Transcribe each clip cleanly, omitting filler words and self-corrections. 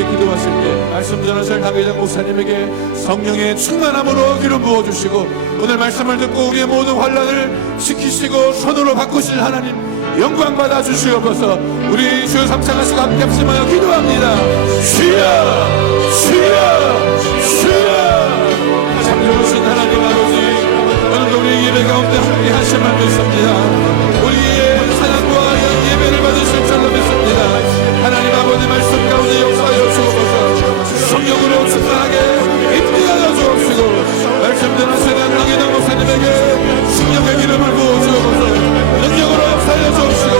이렇게 기도하실 때 말씀 전하실 강의장 목사님에게 성령의 충만함으로 기름 부어주시고 오늘 말씀을 듣고 우리의 모든 환난을 지키시고 손으로 바꾸실 하나님 영광 받아 주시옵소서. 우리 주여 삼창하시고 함께 합심하여 기도합니다. 주여 주여 주여. 참 좋으신 하나님 아버지, 오늘도 우리 예배 가운데 함께 하심을 믿습니다. 우리의 사랑과 예배를 받으실 줄로 믿습니다. 하나님 아버지 말씀 가운데 역사하여 주옵소서. 성령으로 충만하게 임재하여 주옵시고 말씀 전하시는 강혜정 목사님에게 성령의 기름을 부어 주옵소서. 능력으로 역사하여 주옵시고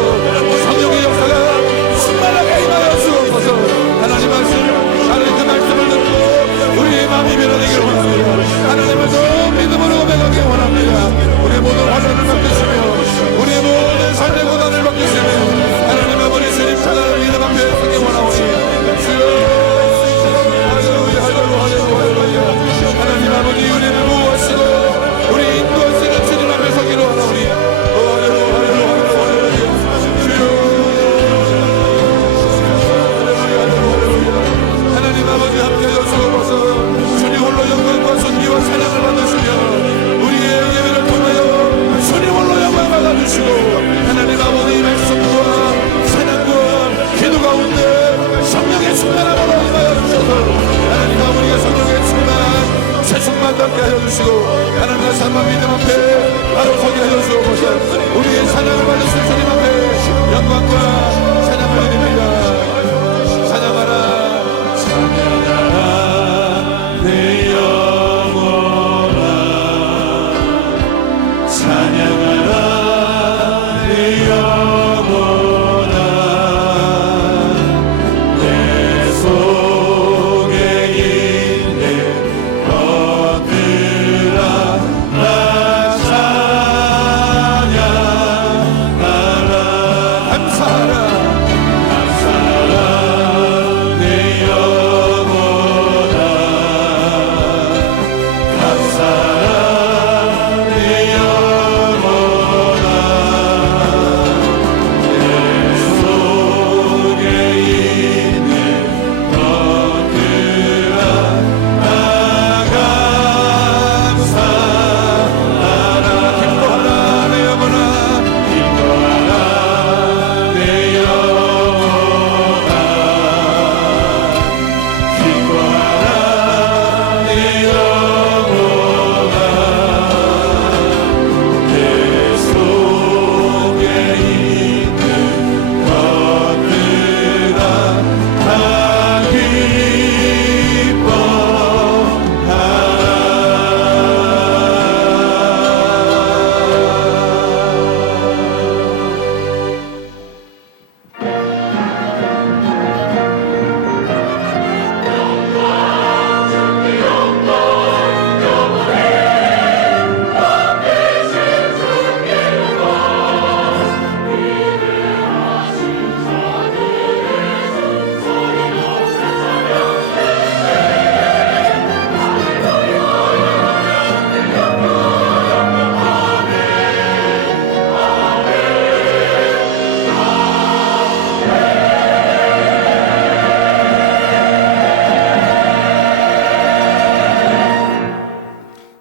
성령의 역사가 충만하게 임하여 주옵소서. 하나님 그 말씀을 듣고 우리의 마음이 변화되기를 원합니다. 하나님을 더 믿음으로 매가게 원합니다. 우리의 모든 환난을 맡기시며 우리의 모든 삶의 고난을 맡기시며 하나님 아버지 주님 찬양을 이름 앞에 서기 원하오니 주여 하나님 아버지 은혜를 보호하시고 우리 인도하시는 주님 앞에 서기로 하나오니 하나님 아버지 함께하여 주옵소서. 주님 홀로 영광과 존귀와 찬양을 받으시며 우리의 예배를 통하여 주님 홀로 영광 받아주시고 하나님 아버지 말씀과 찬양과 기도 가운데 성령의 충만함으로 임하여 주셔서 하나님 아버지가 성령의 충만 최충만 받게 하여 주시고 하나님의 삶과 믿음 앞에 바로 서게 하여 주옵소서. 우리의 찬양을 받으실 주님 앞에 영광과 찬양을 드립니다. 찬양하라 찬양하라 내 영혼아 찬양하라 내 영혼아 내 속에 있는 것들아 나 찬양하라 감사하라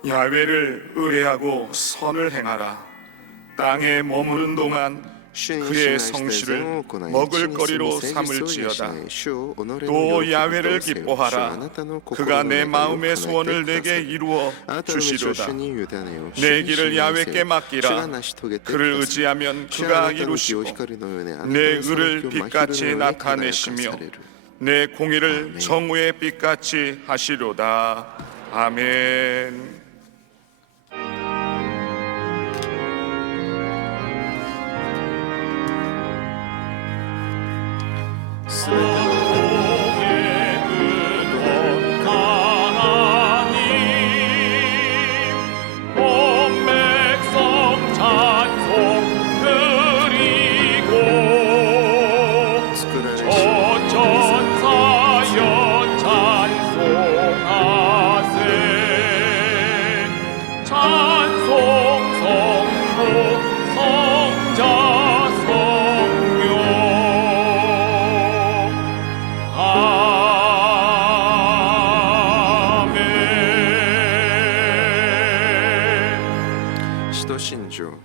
야훼를 의뢰하고 선을 행하라. 땅에 머무는 동안 그의 성실을 먹을거리로 삼을지어다. 또 야훼를 기뻐하라. 그가 내 마음의 소원을 내게 이루어 주시도다. 내 길을 야훼께 맡기라. 그를 의지하면 그가 이루시고 내 의를 빛같이 나타내시며 내 공의를 정오의 빛같이 하시로다. 아멘.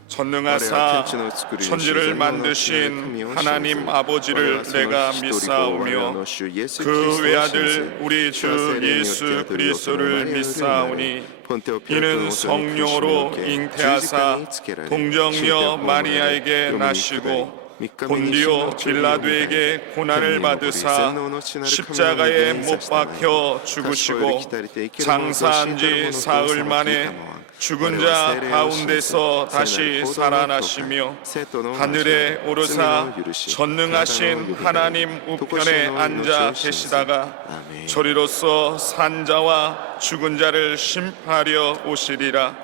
전능하사 천지를 만드신 하나님 아버지를 내가 믿사오며 그 외아들 우리 주 예수 그리스도를 믿사오니 이는 성령으로 잉태하사 동정녀 마리아에게 나시고 본디오 빌라도에게 고난을 받으사 십자가에 못 박혀 죽으시고 장사한 지 사흘 만에 죽은 자 가운데서 다시 살아나시며 하늘에 오르사 전능하신 하나님 우편에 앉아 계시다가 저리로서 산자와 죽은 자를 심판하려 오시리라.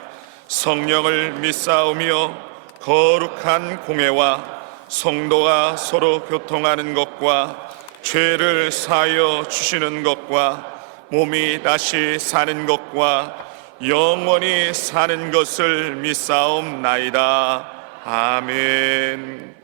성령을 믿사오며 거룩한 공회와 성도가 서로 교통하는 것과 죄를 사하여 주시는 것과 몸이 다시 사는 것과 영원히 사는 것을 믿사옵나이다. 아멘.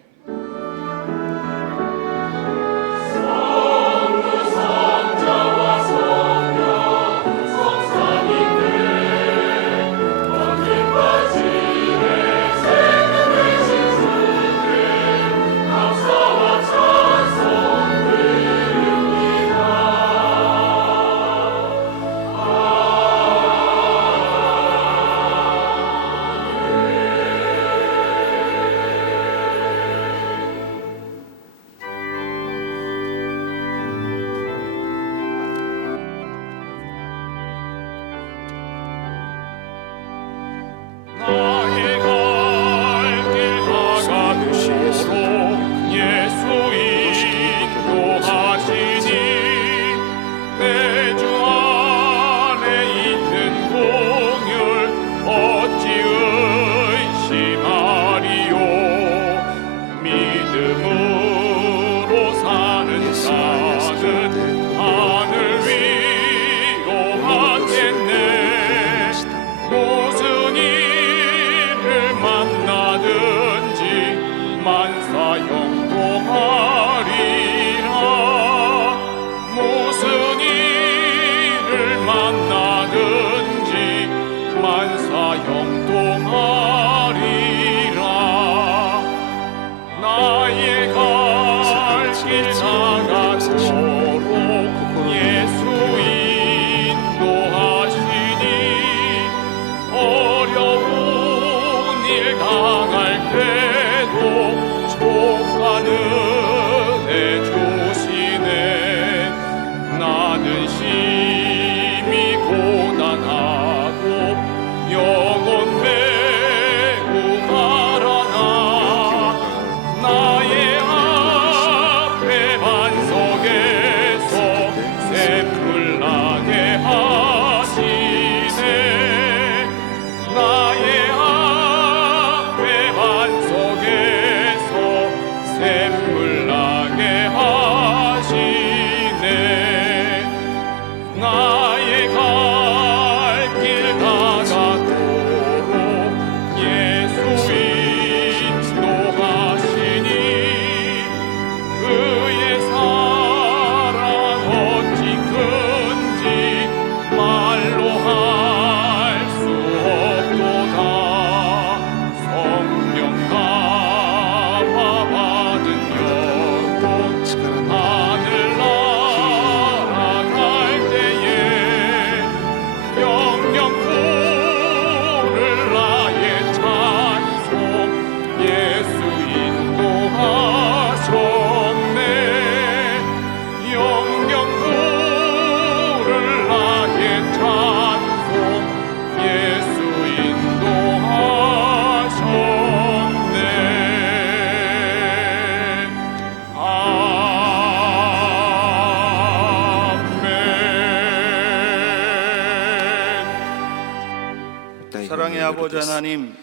사랑의 아버지 하나님,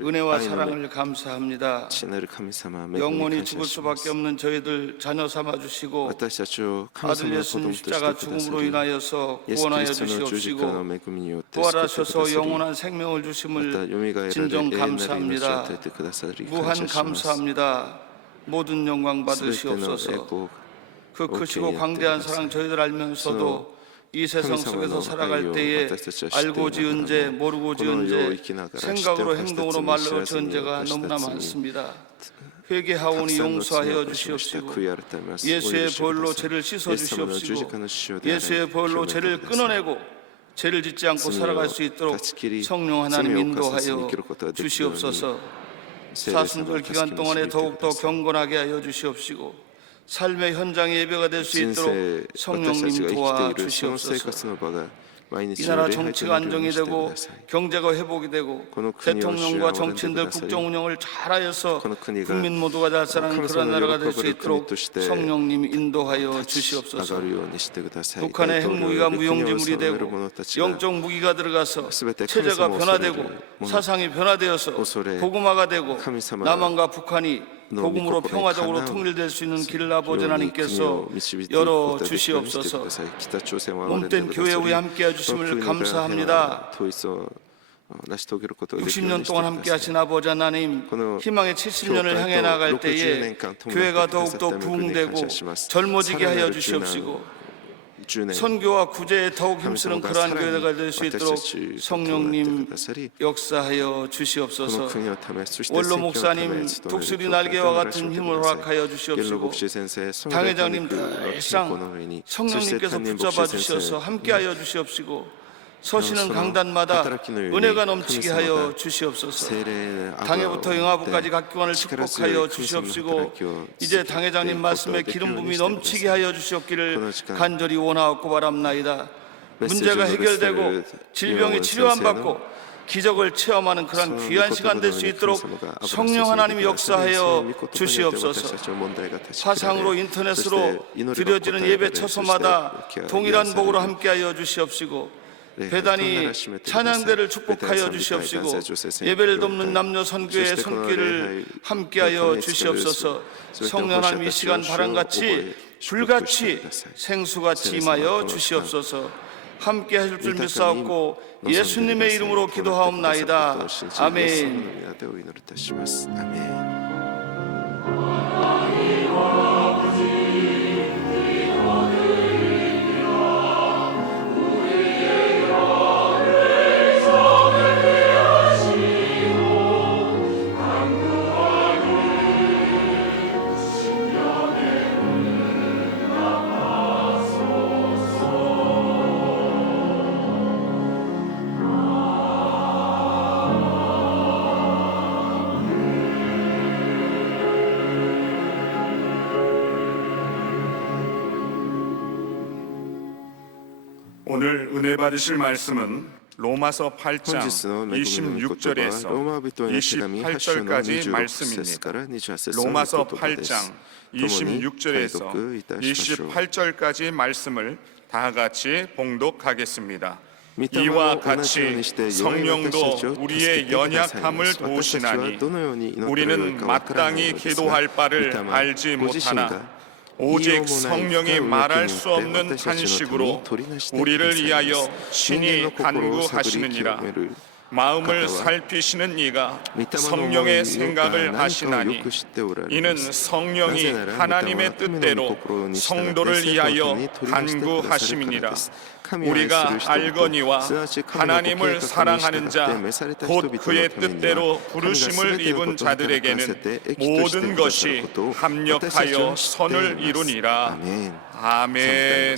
은혜와 사랑을 감사합니다. 영원히 죽을 수밖에 없는 저희들 자녀 삼아 주시고 아들 예수님 십자가 죽음으로 인하여서 구원하여 주시옵시고 부활하셔서 영원한 생명을 주심을 진정 감사합니다. 무한 감사합니다. 모든 영광 받으시옵소서. 그 크시고 광대한 사랑 저희들 알면서도 이 세상 속에서 살아갈 때에 알고 지은 죄, 모르고 지은 죄, 생각으로 행동으로 말로 지은 죄가 너무나 많습니다. 회개하오니 용서하여 주시옵시고 예수의 보혈로 죄를 씻어 주시옵시고 예수의 보혈로 죄를 끊어내고 죄를 짓지 않고 살아갈 수 있도록 성령 하나님 인도하여 주시옵소서. 사순절 기간 동안에 더욱더 경건하게 하여 주시옵시고 삶의 현장 예배가 될 수 있도록 성령님 도와주시옵소서. 이 나라 정치가 안정이 되고 경제가 회복이 되고 대통령과 정치인들 국정 운영을 잘하여서 국민 모두가 잘 사는 그런 나라가 될 수 있도록 성령님 인도하여 주시옵소서. 북한의 핵무기가 무용지물이 되고 영적 무기가 들어가서 체제가 변화되고 사상이 변화되어서 복음화가 되고 남한과 북한이 복음으로 평화적으로 통일될 수 있는 길을 아버지 하나님께서 열어 주시옵소서. 몸된 교회 위에 함께 해주심을 감사합니다. 60년 동안 함께 하신 아버지 하나님, 희망의 70년을 향해 나갈 때에 교회가 더욱더 부흥되고 젊어지게 하여 주시옵시고 선교와 구제에 더욱 힘쓰는 그러한 교회가 될 수 있도록 성령님 역사하여 주시옵소서. 원로 목사님 독수리 날개와 같은 힘을 허락하여 주시옵시고 당회장님 늘상 성령님께서 붙잡아 주셔서 함께하여 주시옵시고 서시는 강단마다 은혜가 넘치게 하여 주시옵소서. 당회부터 영화부까지 각 기관을 축복하여 주시옵시고 이제 당회장님 말씀에 기름 부음이 넘치게 하여 주시옵기를 간절히 원하옵고 바랍나이다. 문제가 해결되고 질병이 치료 안 받고 기적을 체험하는 그런 귀한 시간 될 수 있도록 성령 하나님이 역사하여 주시옵소서. 화상으로 인터넷으로 드려지는 예배 처소마다 동일한 복으로 함께하여 주시옵시고 배단이 찬양대를 축복하여 주시옵시고 예배를 돕는 남녀 선교의 손길을 함께하여 주시옵소서. 성령 하나님 이 시간 바람같이 불같이 생수같이 임하여 주시옵소서. 함께 하실 줄 믿사옵고 예수님의 이름으로 기도하옵나이다. 아멘. 오늘 은혜 받으실 말씀은 로마서 8장 26절에서 28절까지 말씀입니다. 로마서 8장 26절에서 28절까지 말씀을 다 같이 봉독하겠습니다. 이와 같이 성령도 우리의 연약함을 도우시나니 우리는 마땅히 기도할 바를 알지 못하나 오직 성령이 말할 수 없는 탄식으로 우리를 위하여 친히 간구하시느니라. 마음을 살피시는 이가 성령의 생각을 하시나니 이는 성령이 하나님의 뜻대로 성도를 위하여 간구하심이니라. 우리가 알거니와 하나님을 사랑하는 자 곧 그의 뜻대로 부르심을 입은 자들에게는 모든 것이 합력하여 선을 이루니라. 아멘.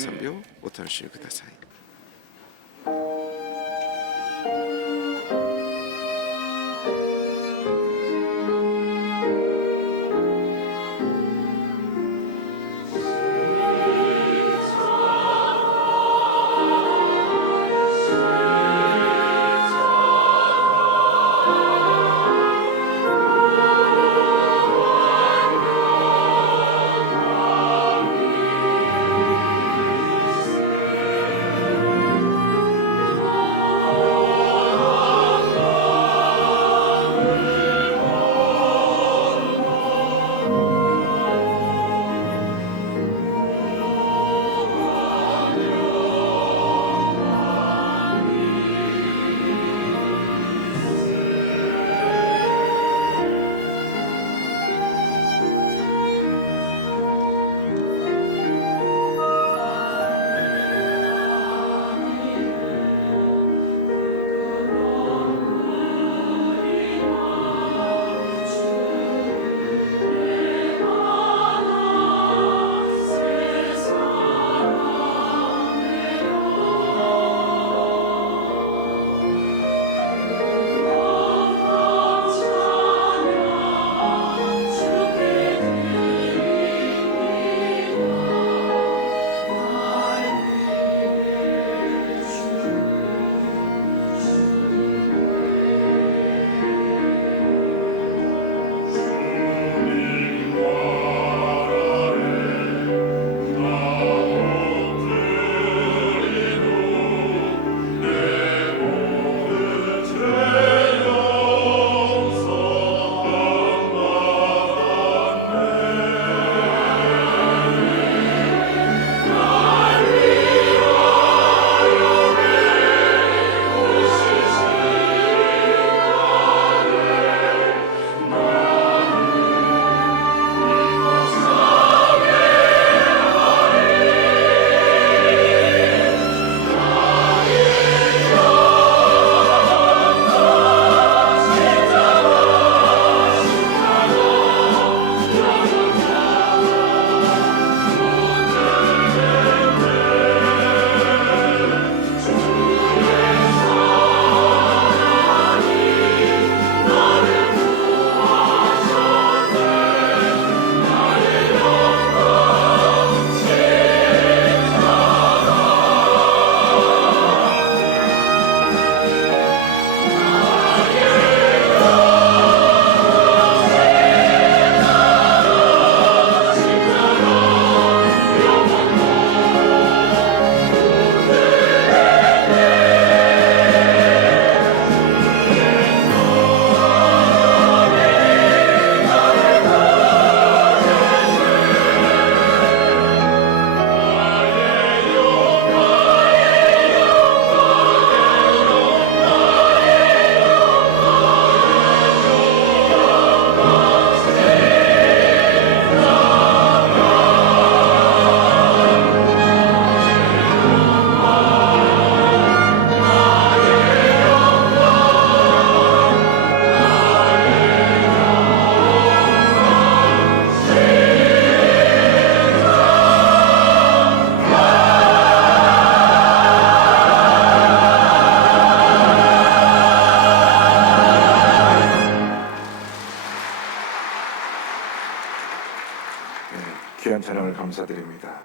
귀한 찬양을 감사드립니다.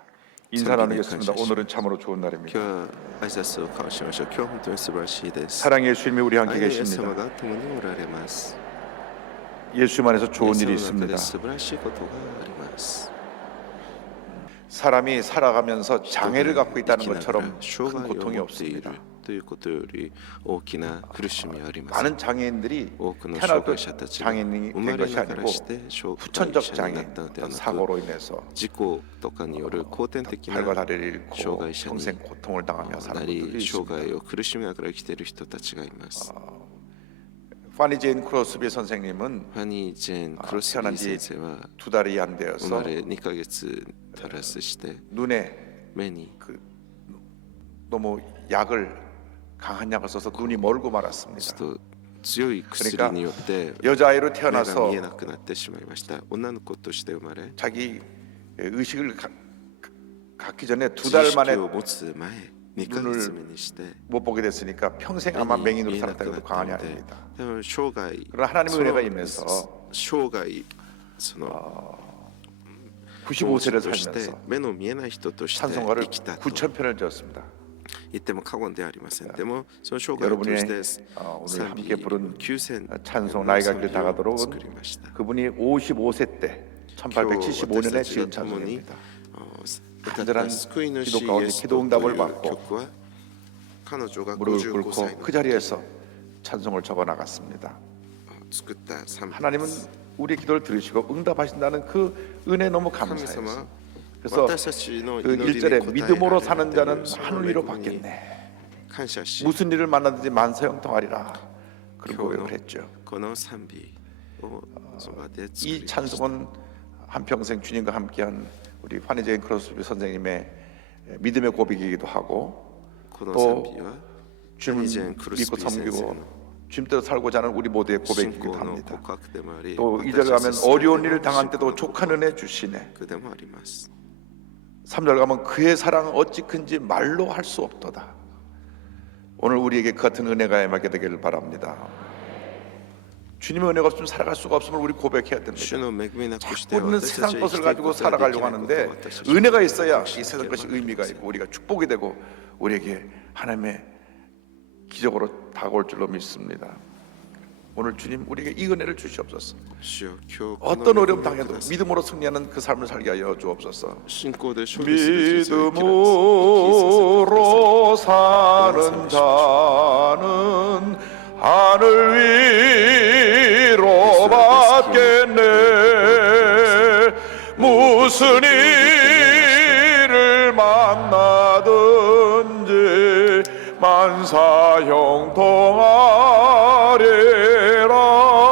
인사 나누겠습니다. 오늘은 참으로 좋은 날입니다. 今日は挨拶を交わしましょう。今日は本当に素晴らしいです。 사랑의 주님이 우리 함께 愛のイエス 계십니다. 様が共におられます。 예수 안에서 좋은 イエ 일이 スの中 있습니다. で素晴らしいことがあります。 사람이 살아가면서 장애를 갖고 生 있다는 きながら 것처럼 障 큰 害を 고통이 持っている 없습니다. ということより大きな苦しみはありません。 많은 장애인들이 多くの 태어날 障 때 害者たちが 장애인이 生 된 まれ 것이 ながら 아니고 して障害 후천적 者に 장애, なったのでは 어떤 なく 사고로 인해서 事故とかによる後天的な 발과 다리를 잃고 障害者に 평생 고통을 당하며 な 사는 り 분들이 障 있습니다. 害を苦しみながら生きている人たちがいます。 파니 제인 크로스비 선생님은 ファニー・ジェーン・クロスビー先生は 두 달이 안 生 되어서 まれ2ヶ月足らずして 눈에 目に 너무 약을 강한 약을 써서 눈이 멀고 ち 말았습니다. ょっと強い薬によって 여자아이로 目が 태어나서 見えなくなってしまいました。女の子として生まれ 자기 의식을 갖기 전에 知 두 달 識 만에 を持つ前2ヶ月目にして 못 보게 됐으니까 평생 아마 目に 맹인으로 見えなく 살았다 な 해도 った 과언이 ので 아닙니다. 多分生涯 그러나 하나님의 その 은혜가 임해서 生涯その 95세를 として 살면서 目の見えない人として 찬송가를 生きたと 9,000편을 지었습니다. 言っても過言ではありません。でもその生涯を通 여러분이 して 오늘 賛 함께 美 부른 9000 찬송 나이가 길 を 다가도록은 作りました 그분이 55세 때 1875년에 지은 今日私たちが共に 찬송입니다. 歌った 간절한 救い主 기도 イ 가운데 エス 기도 と 응답을 いう 받고 曲は彼女が 무릎을 55 꿇고 歳の 그 자리에서 찬송을 적어 나갔습니다. 作った賛美 하나님은 です。 우리의 기도를 들으시고 응답하신다는 그 은혜 너무 神 감사해요. 様 그래서 私たちの 그 祈りに 1절에 応えられる 믿음으로 사는 という 자는 その 하늘 恵 위로 みに 받겠네. 感謝し 무슨 일을 만나든지 만사형통하리라. 그런 고백을 했죠. この賛美をその場で作 이 りました。 찬송은 한평생 주님과 함께한 우리 환희제인 크로스비 선생님의 믿음의 고백이기도 하고 この 또 賛美は 주님을 ハニジェンクルス 믿고 ビー先生 섬기고 の 주님대로 살고자 하는 우리 모두의 信 고백이기도 仰の 합니다. 告白でもあり 또 私 2절 たち 가면 全ての 어려운 일을 당한 때도 信仰の 족한 은혜 주시네. 告白でもあります。 3절 가면 그의 사랑은 어찌 큰지 말로 할 수 없도다. 오늘 우리에게 그 같은 은혜가 임하게 되기를 바랍니다. 주님의 은혜가 없으면 살아갈 수가 없음을 우리 고백해야 됩니다. 主の恵みなくして 자꾸 우리는 私たち 세상 は生 것을 きていく 가지고 ことができ 살아가려고 ないことを 하는데 私たちは 은혜가 있어야 이 세상 知って 것이 いる 의미가 있고 우리가 축복이 되고 우리에게 하나님의 기적으로 다가올 줄로 믿습니다. 오늘 주님 우리에게 이 은혜를 주시옵소서. 主よ今日この 어떤 恵 어려움 みを 당해도 ください。 믿음으로 승리하는 그 삶을 살게 하여 주옵소서. 信仰で勝利する人生を生きなさい。 믿음으로 사는 자는 하늘 위로 받겠네. 무슨 일을 만나든지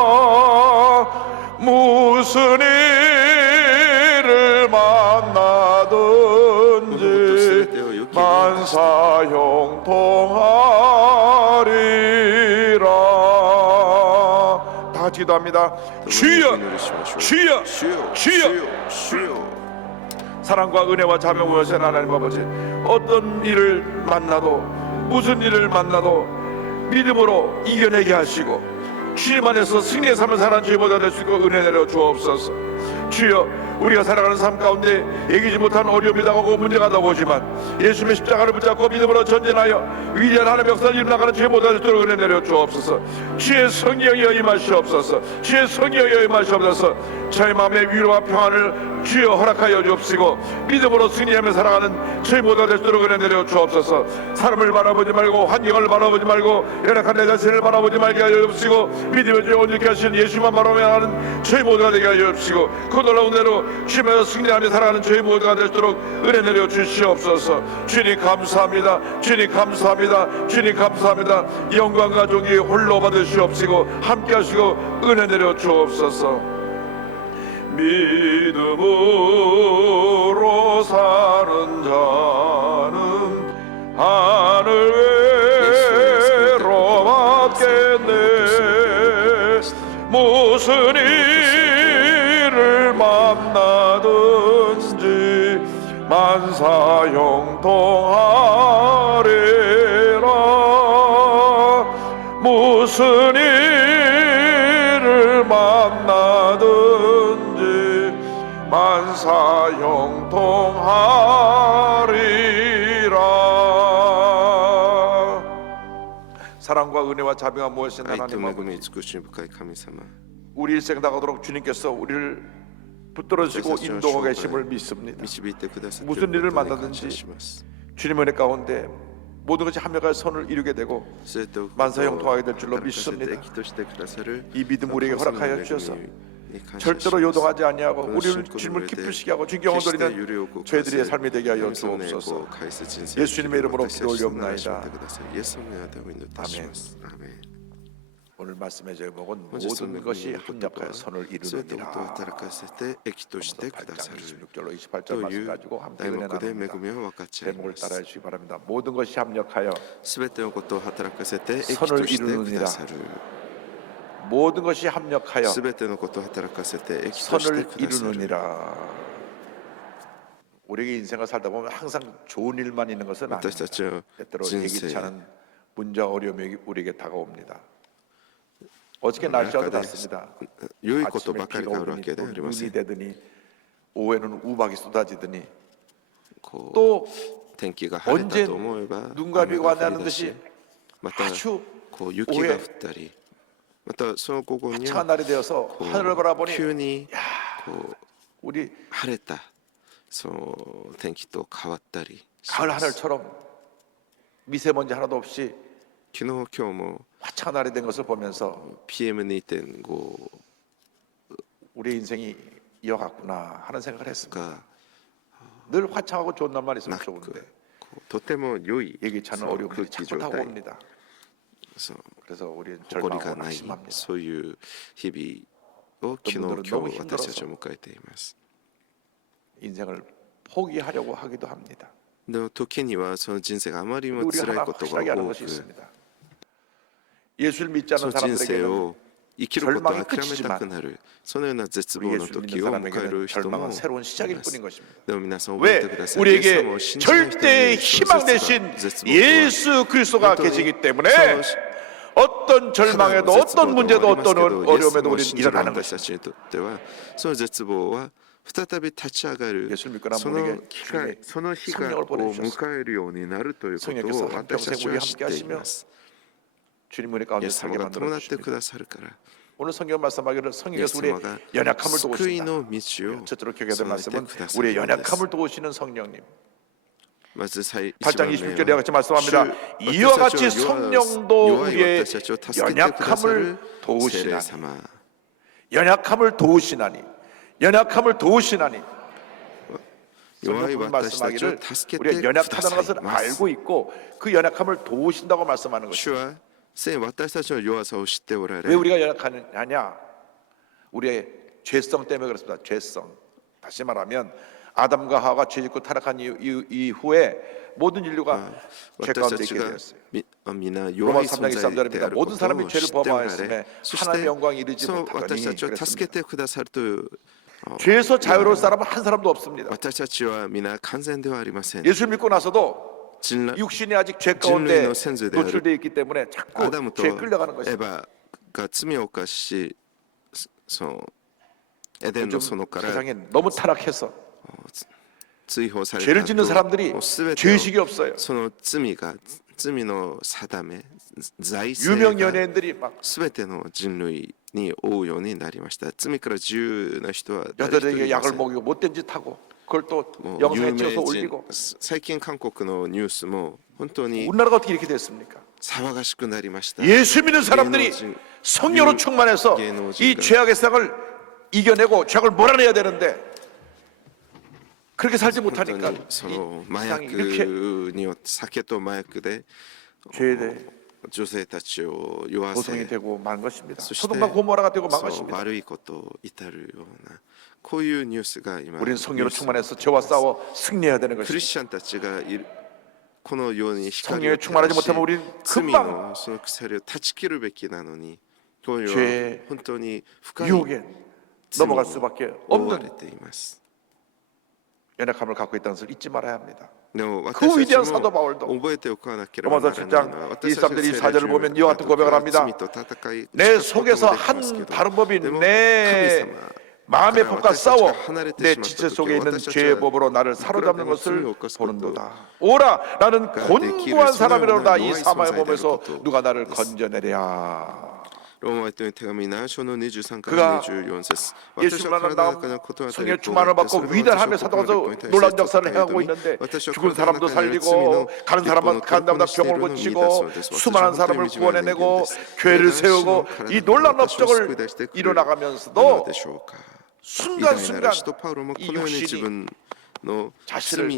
만사형통하리라. 무슨 일을 만나든지 만사형통하리라. 다 같이 기도합니다. 주여, 주여, 주여, 주여. 주여. 사랑과 은혜와 자명과 여신 하나님 아버지, 어떤 일을 만나도 무슨 일을 만나도 믿음으로 이겨내게 하시고 주님 안에서 승리의 삶을 살아가는 주보다 될 수 있고 은혜 내려 주옵소서. 주여, 우리가 살아가는 삶 가운데 얘기지 못한 어려움이 다가오고 문제가 다가오지만 예수님의 십자가를 붙잡고 믿음으로 전진하여 위대한 하나님의 역사를 이루나가는 주보다 될 수 있도록 은혜 내려 주옵소서. 주의 성령이여 임하시옵소서. 주의 성령이여 임하시옵소서. 저희 마음의 위로와 평안을 주여 허락하여 주옵시고 믿음으로 승리하며 살아가는 저희 모두가 될 수 있도록 은혜 내려 주옵소서. 사람을 바라보지 말고 환경을 바라보지 말고 연약한 내 자신을 바라보지 말게 하여 주옵시고 믿음의 주에 온전케 하신 예수만 바라보며 하는 저희 모두가 되게 하여 주옵시고 그 놀라운 대로 주님에서 승리하며 살아가는 저희 모두가 될 수 있도록 은혜 내려 주시옵소서. 주님 감사합니다. 주님 감사합니다. 주님 감사합니다. 영광과 존귀 홀로 받으시옵시고 함께 하시고 은혜 내려 주옵소서. 믿음으로 사는 자는 하늘 위로 받겠네. 무슨 일을 만나든지 만사형통하리라. 무슨 일을 만나든지 만사 형통하리라. 사랑과 은혜와 자비가 무엇인 愛と 하나님 恵 아버지, み慈しみ深い神様、 우리 일생 다가도록 주님께서 우리를 붙들어주시고 인도하고 계심을 믿습니다. 導いてくださってい 무슨 る 일을 ことに感 만나든지 謝します。 주님의 은혜 가운데 모든 것이 합력하여 선을 이루게 되고 すべてを 만사 형통하게 될 줄로 働かせて 믿습니다. 益としてくださる 이 믿음 우리에게 神様の 허락하여 恵み 주셔서 に感謝し 절대로 ます。 요동하지 아니하고 この 우리를 信仰の 주님을 上で 기쁘시게 하고 決 주경을 して 드리는 揺れを動かせ 저희들의 삶이 되게 하여 神様の栄光を 주옵소서. 返す人生を 예수님의 이름으로 私たちの 기도올리옵나이다. 名をしめてください。イエスの皆でお祈りいたします。アーメン。 오늘 말씀의 제목은 本日の 모든 御 것이 言葉 합력하여 は 선을 すべてのことを 이루느니라. 働かせて益としてくだ 8장 さる 26절로 28절 とい 말씀 う 가지고 함께 題 은혜 目で恵 나눕니다. みを分かち合い 제목을 ます。 따라해 주시기 바랍니다. 모든 것이 합력하여 すべてのことを働かせて益 선을 としてくださる。 모든 것이 합력하여 すべてのことを働かせて益として 선을 くださる。 이루느니라. 우리에게 인생을 살다 보면 항상 좋은 일만 있는 것은 私た 아닙니다. ちの 때때로 人 예기치 生 않은 문제와 어려움이 우리에게 다가옵니다. 어저께 날씨와도 中で 같습니다. 良いことば 아침에 かり 비가 があるわ 오더니 けで 또 はありませ 눈이 ん。 되더니 오후에는 우박이 쏟아지더니 こう 또 天気が晴れ 언제 たと思えば 눈과 雨 비가 が降 왔냐는 り出し 듯이 また 아주 こう雪が降ったりまたその午後に 차가운 は 날이 되어서 こ 하늘을 う 바라보니 急にこう 우리 晴れたその天気と変わったりし 가을 ます。 하늘처럼 미세먼지 하나도 없이 昨日今日も 화창한 날이 된 것을 보면서 PM2.5 우리 인생이 이어갔구나 하는 생각을 했습니다. が 늘 화창하고 좋은 날만 있으면 なく 좋은데 こうとても良い 예기치 않은 その 어려움들이 空気 자꾸 状態 다가옵니다. そう 그래서 우리는 誇りが 절망하고 ない 낙심합니다. そういう日々を昨日 분들은 今 너무 日 힘들어서 私たちは迎えています。 인생을 포기하려고 하기도 합니다. でも時にはその人生があまりにも 우리가 辛い 하나 ことが 확실하게 하는 多 것이 く 있습니다. 예수를 믿지 そ 않는 の人生 사람들에게는 を生きることを諦めたくなるそのような絶望 우리 の 예수를 時 믿는 を迎え 사람에게는 る人も 절망은 い 새로운 시작일 ます。 뿐인 것입니다. でも皆さん覚え 왜 てください。イエス様 우리에게 を信じない人 절대의 に 희망 その 대신 絶望は 예수 그리스도가 어떤 계시기 때문에 その 어떤 절망에도 絶望 어떤 문제도 もありますけ 어떤 どイエス 어려움에도 様を 우리는 信じる 일어나는 私た 것입니다. ちにとってはその絶望は再び立ち上がる 예수를 믿고 나면 その 우리에게 機会 주님의 その日が 성령을 を 보내주셨습니다. 迎えるようになるということ 성령께서 を私たち 한평생 は 우리 知って 함께 い 하시며 ます 주님 은혜 イ 가운데 エス様 살게 が 만들어 伴ってく 주십니다. ださるから 오늘 성경 말씀하기를 イエ 성령께서 ス 우리의 様が 연약함을 救い 도우신다. の道を 첫째로 기억해야 될 備えて 말씀은 くださる 우리의 ようです 연약함을 도우시는 성령님. まず最 8장 一番目 26절에 は 같이 말씀합니다. 主 이와 같이 私たちを 성령도 弱い 우리의 私たちを助けてくださ 연약함을 る聖霊 도우시나니. 様 연약함을 도우시나니. 연약함을 도우시나니. 弱い 성경은 私たちを 말씀하기를 助けて 우리가 くだ 연약하다는 さい 것을 ます 알고 있고 그 연약함을 도우신다고 말씀하는 主 것입니다. はすでに私たちの弱さを知っておられ 왜 우리가 연약하느냐? 우리의 죄성 때문에 그렇습니다. 죄성. 다시 말하면 아담과 하와가 죄짓고 타락한 이후에 모든 인류가 죄 私 가운데 たち 있게 が 되었어요. 皆弱 로마 い 3장 存在であ 23절입니다. る 모든 こと 사람이 を 죄를 知っておら 범하였음에 れそし 하나님의 て 영광 이르지 そう 못하더니 私たちを助け 그랬습니다. てくださるという 죄에서 자유로울 사람은 한 사람도 없습니다. 私たちは皆完全ではありません 예수를 믿고 나서도 人類 육신이 아직 죄 人類 가운데 の先祖である 노출되어 있기 때문에 자꾸 アダムと 죄에 끌려가는 エ 것입니다. バが罪を犯しそのエデンの 요즘 園から 세상에 너무 타락해서 追放され 죄를 た 짓는 사람들이 もう全てを 죄의식이 없어요. その罪の定め財政 유명 が 연예인들이 막 全ての人類に負うようになりました。罪から自由な人は誰一人 여자들에게 いませ 약을 ん。 먹이고 못된 짓 하고 그걸 또 もう 영상에 有名 찍어서 人 올리고 最近韓国のニュースも本当に 우리나라가 어떻게 이렇게 됐습니까? 騒がしくなりました。 예수 믿는 사람들이芸能人 성령으로 충만해서芸能人 이 が 죄악의 세상을 이겨내고 죄악을 몰아내야 되는데 그렇게 살지 本当 못하니까 にその 이 麻 세상이 薬 이렇게 によって酒と麻薬で 죄에 대해 女性たちを酔わ 고통이 せ 되고 만 것입니다. そして 소돔과 고모라가 되고 만 そう 것입니다. 悪いことを至るようなこういうニュースが今 우리는 ニュ 성령으로 ース 충만해서 죄와 싸워 승리해야 되는 クリ 것입니다. スチャンたちがいるこのように光 성령에 を照 충만하지 らし 못하면 우리는 罪 금방 のその鎖を断ち切るべきなのにこの世 죄의 は本当に深い 유혹에 罪に 넘어갈 수밖에 覆われ 없는 ています。 연약함을 갖고 있다는 것을 잊지 말아야 합니다. でも 그 私 위대한 たち 사도 も 바울도 覚えておかなければ 로마서 ならないのは 7장 私たちが 23절을 보면 이와 같은 고백을 합니다. 罪と戦い 내 勝つこと 속에서 もできますけ 한 ど 다른 법이 でも 내 神様 마음의 법과 싸워 내 내 지체 속에 있는 죄의 법으로 나를 사로잡는 것을 보는도다. 오라, 나는 곤고한 사람이로다. 이 사마의 몸에서 누가 나를 건져내랴. ローマ人への手紙7章の23か 그가 ら24節 예수 만난 다음 성령의 충만을 받고 위대한 사도가서 놀라운 역사를 행하고 있는데 죽은 사람도 살리고 가는 사람은 가는 데마다 병을 고치고 수많은 사람을 구원해내고 교회를 세우고 이 놀라운 업적을 이뤄나가면서도 순간순간 이 육신이 자신을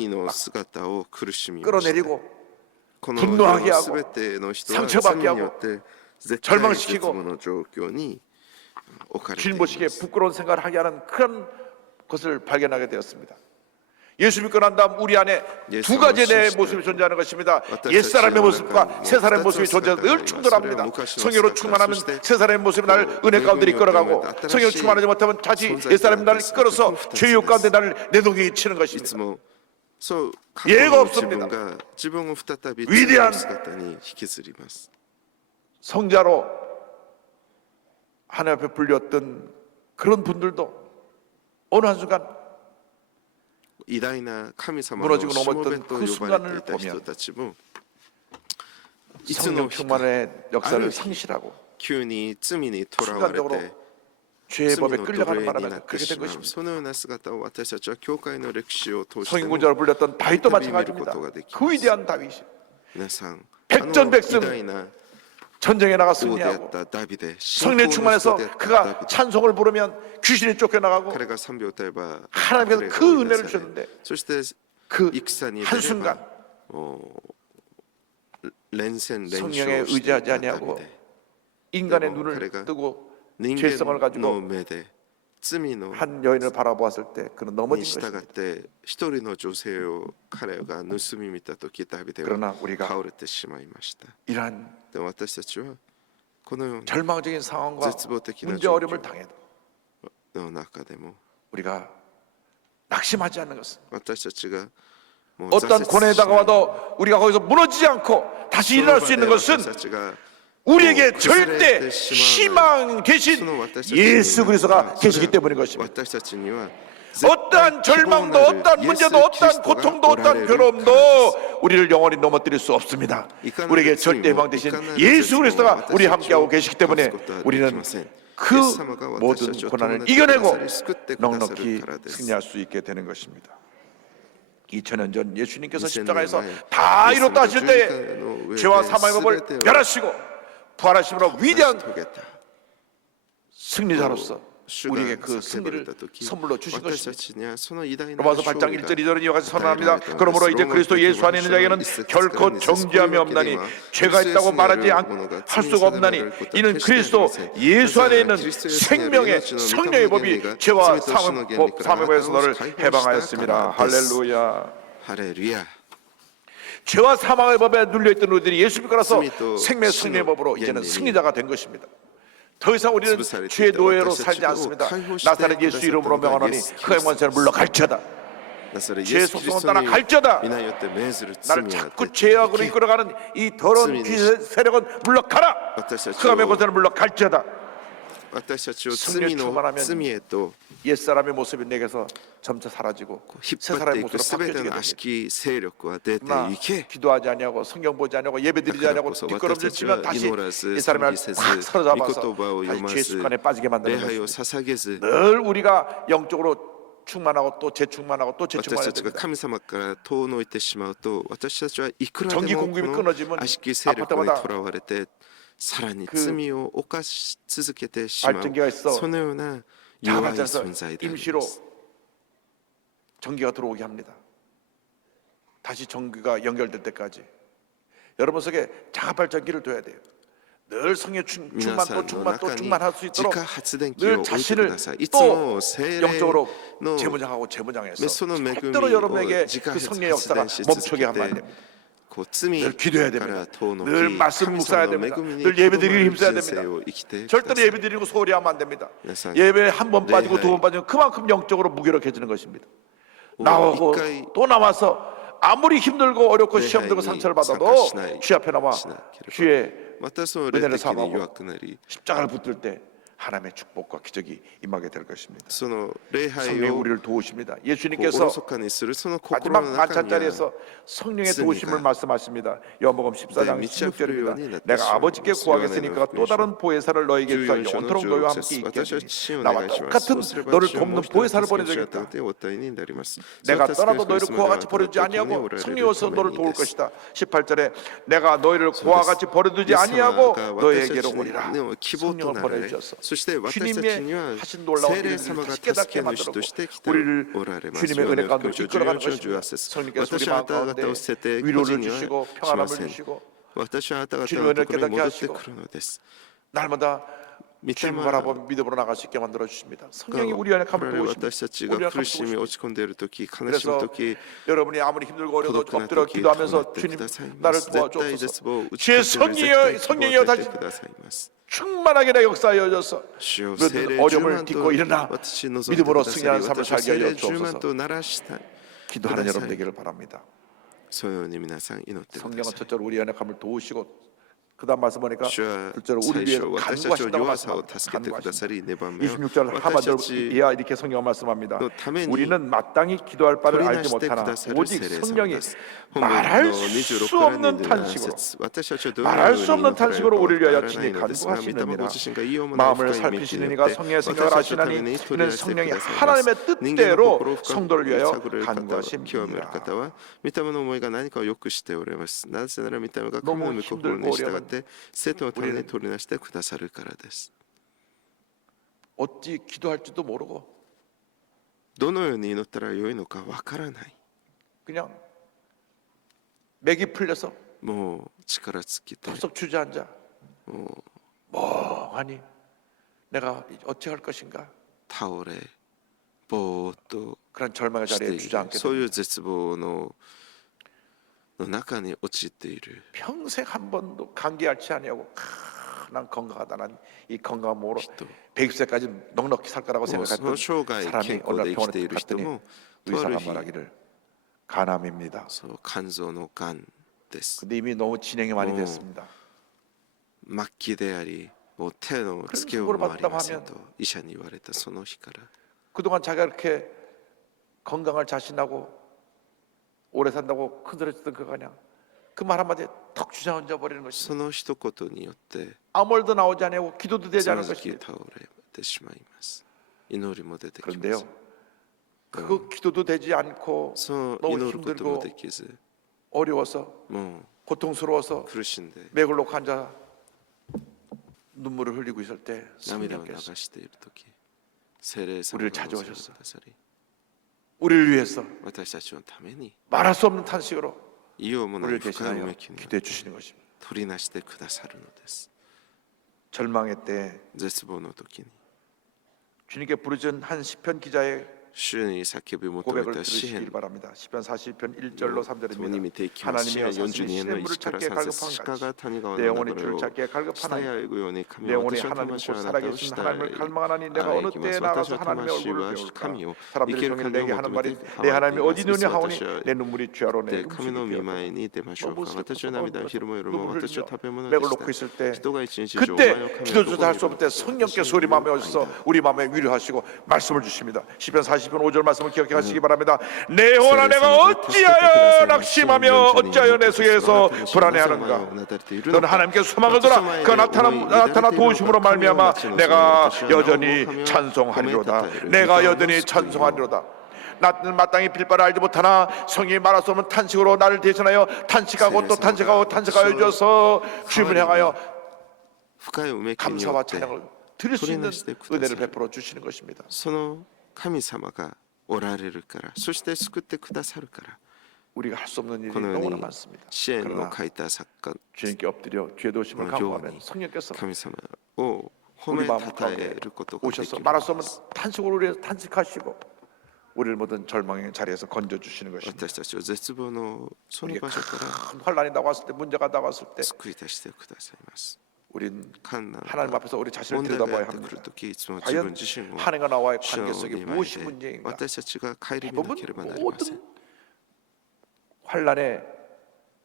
끌어내리고 분노하게 하고 상처받게 하고 절망시키고 쥐인보시기에 부끄러운 생각을 하게 하는 그런 것을 발견하게 되었습니다. 예수 믿고 난 다음 우리 안에 두 가지의 내 모습이 존재하는 것입니다. 옛사람의 모습과 새사람의 모습이 존재해서 늘 충돌합니다. 성령으로 충만하면 새사람의 모습이 나를 은혜 가운데 이끌어가고 성령으로 충만하지 못하면 다시 옛사람이 나를 끌어서 죄욕 가운데 나를 내동이 치는 것입니다. 예가 없습니다. 위대한 성자로 하나님 앞에 불렸던 그런 분들도 어느 한순간 무너지고 넘어졌던 그 순간을 보면 성령 충만의 역사를 상실하고 순간적으로 죄의 법에 끌려가는 바람에 그렇게 된 것입니다. 성인군자로 불렸던 다윗도 마찬가지입니다. 그 위대한 다윗이 백전백승 전쟁에 나가 승리하고 성령 충만해서 그가 찬송을 부르면 귀신이 쫓겨나가고 하나님께서 그 은혜를 주셨는데 그 한순간 성령에 의지하지 아니하고 인간의 눈을 뜨고 죄성을 가지고 한 여인을 바라보았을 때 그는 넘어진 것입니다. 그러나 우리가 이러한 절망적인 상황과 문제 어려움을 당해도 우리가 낙심하지 않는 것은 어떤 고난이 다가와도 우리가 거기서 무너지지 않고 다시 일어날 수 있는 것은 우리에게 절대 희망 대신 예수 그리스도가 계시기 때문인 것입니다. 어떠한 절망도 어떠한 문제도 어떠한 고통도 어떠한 괴로움도 우리를 영원히 넘어뜨릴 수 없습니다. 우리에게 절대 희망 대신 예수 그리스도가 우리 함께하고 계시기 때문에 우리는 그 모든 고난을 이겨내고 넉넉히 승리할 수 있게 되는 것입니다. 2000년 전 예수님께서 십자가에서 다 이뤘다 하실 때에 죄와 사망의 법을 멸하시고 부활하심으로 위대한 승리자로서 우리에게 그 승리를 선물로 주신 것입니다. 로마서 8장 1절 2절은 이와 같이 선언합니다. 그러므로 이제 그리스도 예수 안에 있는 자에게는 결코 정죄함이 없나니 죄가 있다고 말하지 할 수가 없나니 이는 그리스도 예수 안에 있는 생명의 성령의 법이 죄와 사망의 법에서 너를 해방하였습니다. 할렐루야. 죄와 사망의 법에 눌려있던 우리들이 예수 믿고 나서 생명의 승리의 법으로 이제는 승리자가 된 것입니다. 더 이상 우리는 죄의 노예로 살지 않습니다. 나사렛 예수 이름으로 명하노니 그 영원세를 물러갈지어다. 죄의 속성은 따라 갈지어다. 나를 자꾸 죄악으로 이끌어가는 이 더러운 귀의 세력은 물러가라. 그 영원세를 물러갈지어다. 승리에 충만하면 옛사람의 모습이 내게서 점차 사라지고 새 사람의 모습으로 바뀌어지게 됩니다. 그러나 기도하지 않냐고 성경 보지 않냐고 예배드리지 않냐고 뒷걸음질 치면 다시 옛사람을 팍 사로잡아서 다시 죄 습관에 빠지게 만드는 것입니다. 늘 우리가 영적으로 충만하고 또 재충만하고 또 재충만해야 됩니다. 전기 공급이 끊어지면 아파트마다 발전기가 있어 자가자서 임시로 전기가 들어오게 합니다. 다시 전기가 연결될 때까지 여러분 속에 자가 발전기를 둬야 돼요. 늘 성의 충만할 수 있도록 늘 자신을 또 영적으로 재무장하고 재무장해서 절대로 여러분에게 그 성의 역사가 멈추게 하면 안 됩니다. 늘 기도해야 됩니다. 늘 말씀 묵상해야 됩니다. 늘 예배드리기 힘써야 됩니다. 절대로 예배드리고 소홀히 하면 안 됩니다. 예배에 한 번 빠지고 두 번 빠지면 그만큼 영적으로 무기력해지는 것입니다. 나오고 또 나와서 아무리 힘들고 어렵고 시험 들고 상처를 받아도 주 앞에 나와 주의 은혜를 삼하고 십자가를 붙들 때 하나님의 축복과 기적이 임하게 될 것입니다. その礼拝 성령이 を 우리를 도우십니다. こうお 예수님께서 ろそかにするその心 마지막 の中には 만찬자리에서 성령의 스님이가 도우심을 말씀하십니다. 요한복음 14장 네, 16절입니다. 미처 내가 아버지께 프리오니 구하겠으니까 또 다른 보혜사를 너에게 주사 주요 영원토록 너희와 함께 있게 하시니 나와 똑같은 너를 돕는 보혜사를 보내주겠다. 내가 떠나도 너희를 그와 같이 버려두지 아니하고 성령이 와서 너를 도울 것이다. 18절에 내가 너희를 그와 같이 버려두지 아니하고 너희에게로 오리라. 성령을 보내주셔서 そして私たち 주님의 には 하신 놀라운 聖霊 일을 様が 다시 助 깨닫게 け主 만들고 として来てお 우리를 られます。 주님의 은혜 가운데 14 이끌어가는 14 것입니다. 節 성령께서 私 우리 はあ 마음 なた方 가운데 を捨てて個 위로를 人には 주시고 しま 평안함을 せん。 주시고 私はあなた方 주님의 の 은혜를 ところに 깨닫게 戻って 하시고 くるのです。 날마다 御霊 주님을 が 바라보며 믿음으로 나갈 수 있게 만들어 주십니다. 성령이 우리 안에 来 감을 られ 도우십니다. 私たち 우리 が 안에 苦 감을 しみ 도우십니다. 落ち込んでいる時悲しむ 그래서 時 여러분이 아무리 힘들고 어려도 孤独な 엎드려 時 기도하면서 唱えて 주님 くださいま 나를 す。絶対 도와주옵소서. 絶望を打ち 주의 勝てる 성령이여 絶対希 성령이여 望を与えて 다시 くださいます。 충만하게 내 역사하여져서 主よ 모든 聖霊 어려움을 10万 딛고 と 일어나 私の望んでく 믿음으로 ださり 승리하는 삶을 私は 살게 聖霊 하여 10万 주옵소서. と鳴らしたい 기도하는 여러분 되기를 바랍니다. そのように皆さん祈ってくだ 성령은 さい。 첫째로 우리 안에 감을 도우시고 그다음 말씀 보니까 主は 둘째로 最 우리 위해서 初私たちの 간구하신다고 弱さを 말씀합니다. 助けてくださり2番目は 26절 私た 하반절 ち 이하 이렇게 성경 말씀합니다. 또 다메니 우리는 마땅히 기도할 바를 取り 알지 なしてく 못하나 ださる 오직 聖霊様 성령이 です。本文 말할 の 수 26から 없는 27 탄식으로 節私たちはどのよう 말할 に 수 없는 祈られるか 탄식으로 わ 우리를 か 위하여 らない 친히 のですが御霊ご 간구하시느니라. 自身がいようもない 마음을 深い御心によ 살피시느니가 って 성령의 私 생각을 たちのため 아시나니 に取り 이는 出してく 성령이 ださいます。 하나님의 人間の 뜻대로 心を深く 성도를 위하여 探る方は極める 간구하십니다. 方は御霊の思いが何かをよくしておられます。なぜなら御霊が神 너무 の御心に従 힘들고 って生徒のために取り出してくださるからです。 어찌 기도할지도 모르고 どのように祈ったらよいのかわからない。 그냥 맥이 풀려서 もう力尽きて 덥석 주저앉아 もう 멍하니 내가 어찌할 것인가 倒れぼーっと 그런 절망의 して 자리에 いる 주저앉게 そうい 됩니다. う絶望の中に陥っている 평생 한 번도 감기 앓지 아니하고 난 건강하다. 난 이 건강한 몸으로 人 100세까지 넉넉히 살 거라고 もうそ 생각했던 の生涯 사람이 健 오늘 康で生きてい 병원에 る人 갔더니 もとある 의사가 日 말하기를 간암입니다. そう肝臓のがんです 근데 이미 너무 진행이 많이 어. 됐습니다. 末期でありもう手のつけようもありませんと医者に言われたその日から 그동안 자기가 이렇게 건강을 자신하고 오래 산다고 큰소리쳤던 그가 그냥 그 말 한마디에 턱 주저앉아 버리는 것입니다. その一言によって 아무 말도 나오지 않고 기도도 되지 つま 않은 ずき 것입니다. 倒れてしまいます祈りも出てきま 그런데요, す 그 기도도 되지 않고 その 너무 祈ることも 힘들고 できず 어려워서 もう 고통스러워서 苦しんで 맥을 놓고 앉아 눈물을 흘리고 있을 때 涙を流 성령께서 している時聖霊様 우리를 が臨んで 찾아오셨어. くださり 우리를 위해서 私たちのために 말할 수 없는 탄식으로 言いようもない 우리를 深いう 대신하여 めきに 기도해 주시는 것입니다. 取りなしてくださるのです 절망의 때 絶望の時に 주님께 부르짖은 한 시편 기자의 主に叫び求め 고백을 た詩 들으시길 篇 바랍니다. 시편 40편 1절로 共に見 3절입니다. ていきます詩 하나님이여 篇 사슬이 42の 시냇물을 1から 찾기에 3節 갈급한 鹿が 같이 谷川 내 の 영혼이 流れ 주를 を 찾기에 慕 갈급하나니 えぐように 내 神は 영혼이 私の 하나님 魂 곧 はあなたを 살아계신 慕 하나님을 い 갈망하니 내가 あ 어느 行きま 때에 す 나가서 私の 하나님의 魂 얼굴을 は 배울까 神を 사람들이 生ける 종일 神を 내게 求 하는 め 말이 て 내 하나님이 い 어디 ます 있느냐 하오니 私は 내 눈물이 주야로 내 で神の 음식이 御前 되었다. に出ましょうか 너무 私の 슬퍼서 涙は昼も夜も 눈물을 私の 흘려 食べ物で 맥을 し 놓고 있을 た 때 人が一日中お前を 그때 神の 기도조차 할 수 ど 없을 こ 때 にいる 성령께서 우리 마음에 오셔서 우리 마음에 위로하시고 말씀을 주십니다. 시편 40편 5절 말씀을 기억하시기 바랍니다. 내 영혼아 내가 어찌하여 낙심하며 어찌하여 내 속에서 불안해하는가. 너는 하나님께 소망을 둬라. 그 나타나 도우심으로 말미암아 내가 여전히 찬송하리로다. 내가 여전히 찬송하리로다. 나는 마땅히 빌바를 알지 못하나 성령이 말할 수 없는 탄식으로 나를 대신하여 탄식하고 또 탄식하고 탄식하여 주어서 주님을 향하여 深いうめきによ 감사와 って 찬양을 드릴 수 있는 은혜를 베풀어 주시는 것입니다. その神様がおられるからそして救ってくださるから 우리가 할 수 없는 일이 このよう 너무나 に 많습니다. 支援の 그러나 書いた作家 주님께 엎드려 주의 도심을 のよう 간구하면 に 성령께서 神様を褒 우리 め 마음 たた 가운데 えることができ 오셔서 る 말할 수 없는 탄식으로 우리를 탄식하시고 우리를 모든 절망의 자리에서 건져 주시는 것입니다. 私たちを絶望のその 우리가 場所から 큰 환란이 나왔을 때 문제가 나왔을 때 救い出してくださいます 우린 困難 하나님 앞에서 우리 자신을 問題が 들여다봐야 やってくる 합니다. ときいつも自分 과연 自身を 하나님과 나와의 主 관계 の 속에 御前 무엇이 で 문제인가? 私たちが顧みな 대부분 ければなりません 모든 환란의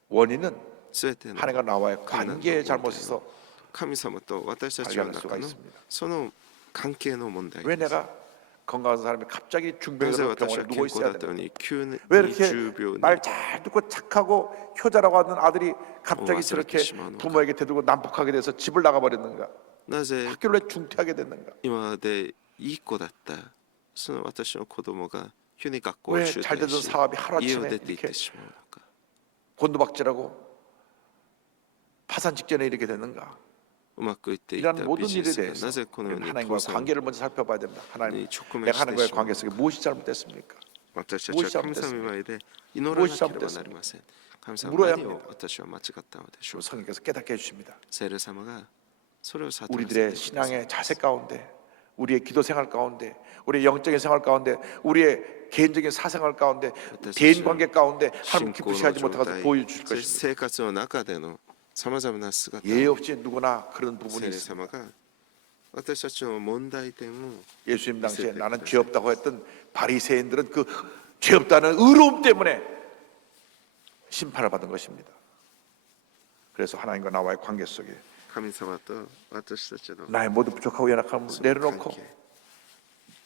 원인은 すべての 하나님과 나와의 困難の 관계의 問題 잘못에서 神様と私たちの 발견할 수가 中の 있습니다. その関係の問題 왜 です。 내가 건강한 사람이 갑자기 なぜ 중병으로 私 병원에 は 누워 健康 있어야 だった 되는 のに急に 왜 이렇게 重病に 말 잘 듣고 착하고 효자라고 하는 아들이 갑자기 왔을 저렇게 때 심한 부모에게 대들고 난폭하게 돼서 집을 나가버렸는가? なぜ 학교를 왜 중퇴하게 됐는가? 今までいい子だったその私の子供が急に学校を 왜 中 잘 退 되던 し 사업이 家を 하루아침에 出て行っ 이렇게 てしまうのか 곤두박질하고 파산 직전에 이렇게 됐는가? うまくいっていた 이런 모든 ビジネ 일에 スが 대해서 なぜこのように 하나님과 倒産 관계를 먼저 살펴봐야 됩니다. 하나님, 이 조금의 내가 하나님과의 시대시오. 관계 속에 무엇이 잘못됐습니까? 私た 무엇이 ちは神様の前で祈らなければなりません。神様 물어야 何を 합니다. 私は間違ったのでしょうか。 성령께서 깨닫게 해주십니다. 聖霊様がそれを悟らせて 우리들의 ください。 신앙의 자세 가운데, 우리의 기도 생활 가운데, 우리의 영적인 생활 가운데, 우리의 개인적인 사생활 가운데, 대인 관계 가운데 하나님 信仰 기쁘시 の 하지 状 못하고 態 보여주실 そして 것입니다. 生活の中でのさまざまな姿 예의 없이 누구나 그런 부분이 聖霊 있습니다. 様が私たちの問題点を 예수님 당시에 나는 죄 없다고 했던 바리새인들은 그 죄 없다는 의로움 때문에 심판을 받은 것입니다. 그래서 하나님과 나와의 관계 속에 神様と私たちの 나의 모두 부족하고 연약함을 その 내려놓고 関係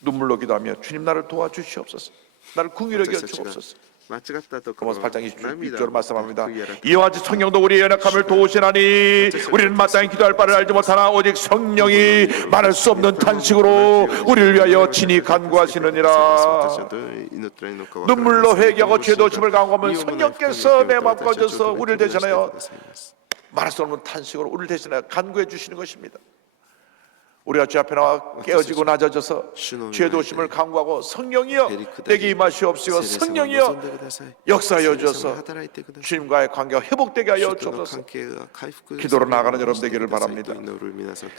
눈물로 기도하며 주님 나를 도와주시옵소서. 나를 궁휼하게 私たちが 여주옵소서. 間違ったところ 로마서 8장 涙 26절 말씀합니다. 悔い改め 이와 같이 성령도 우리의 연약함을 도우시나니 우리는 마땅히 기도할 바를 알지 못하나 오직 성령이 말할 수 없는 탄식으로 우리를 위하여 친히 간구하시느니라. 눈물로 회개하고 죄도심을 강구하면 성령께서 내 마음 가져서 우리를 대신하여 말할 수 없는 탄식으로 우리를 대신하여 간구해 주시는 것입니다. 우리가 주 앞에 나와 깨어지고 낮아져서 죄도심을 강구하고 성령이여 내게 임하시옵시고 성령이여 역사하여 주셔서 주님과의 관계가 회복되게 하여 주옵소서. 기도로 나아가는 여러분 되기를 바랍니다.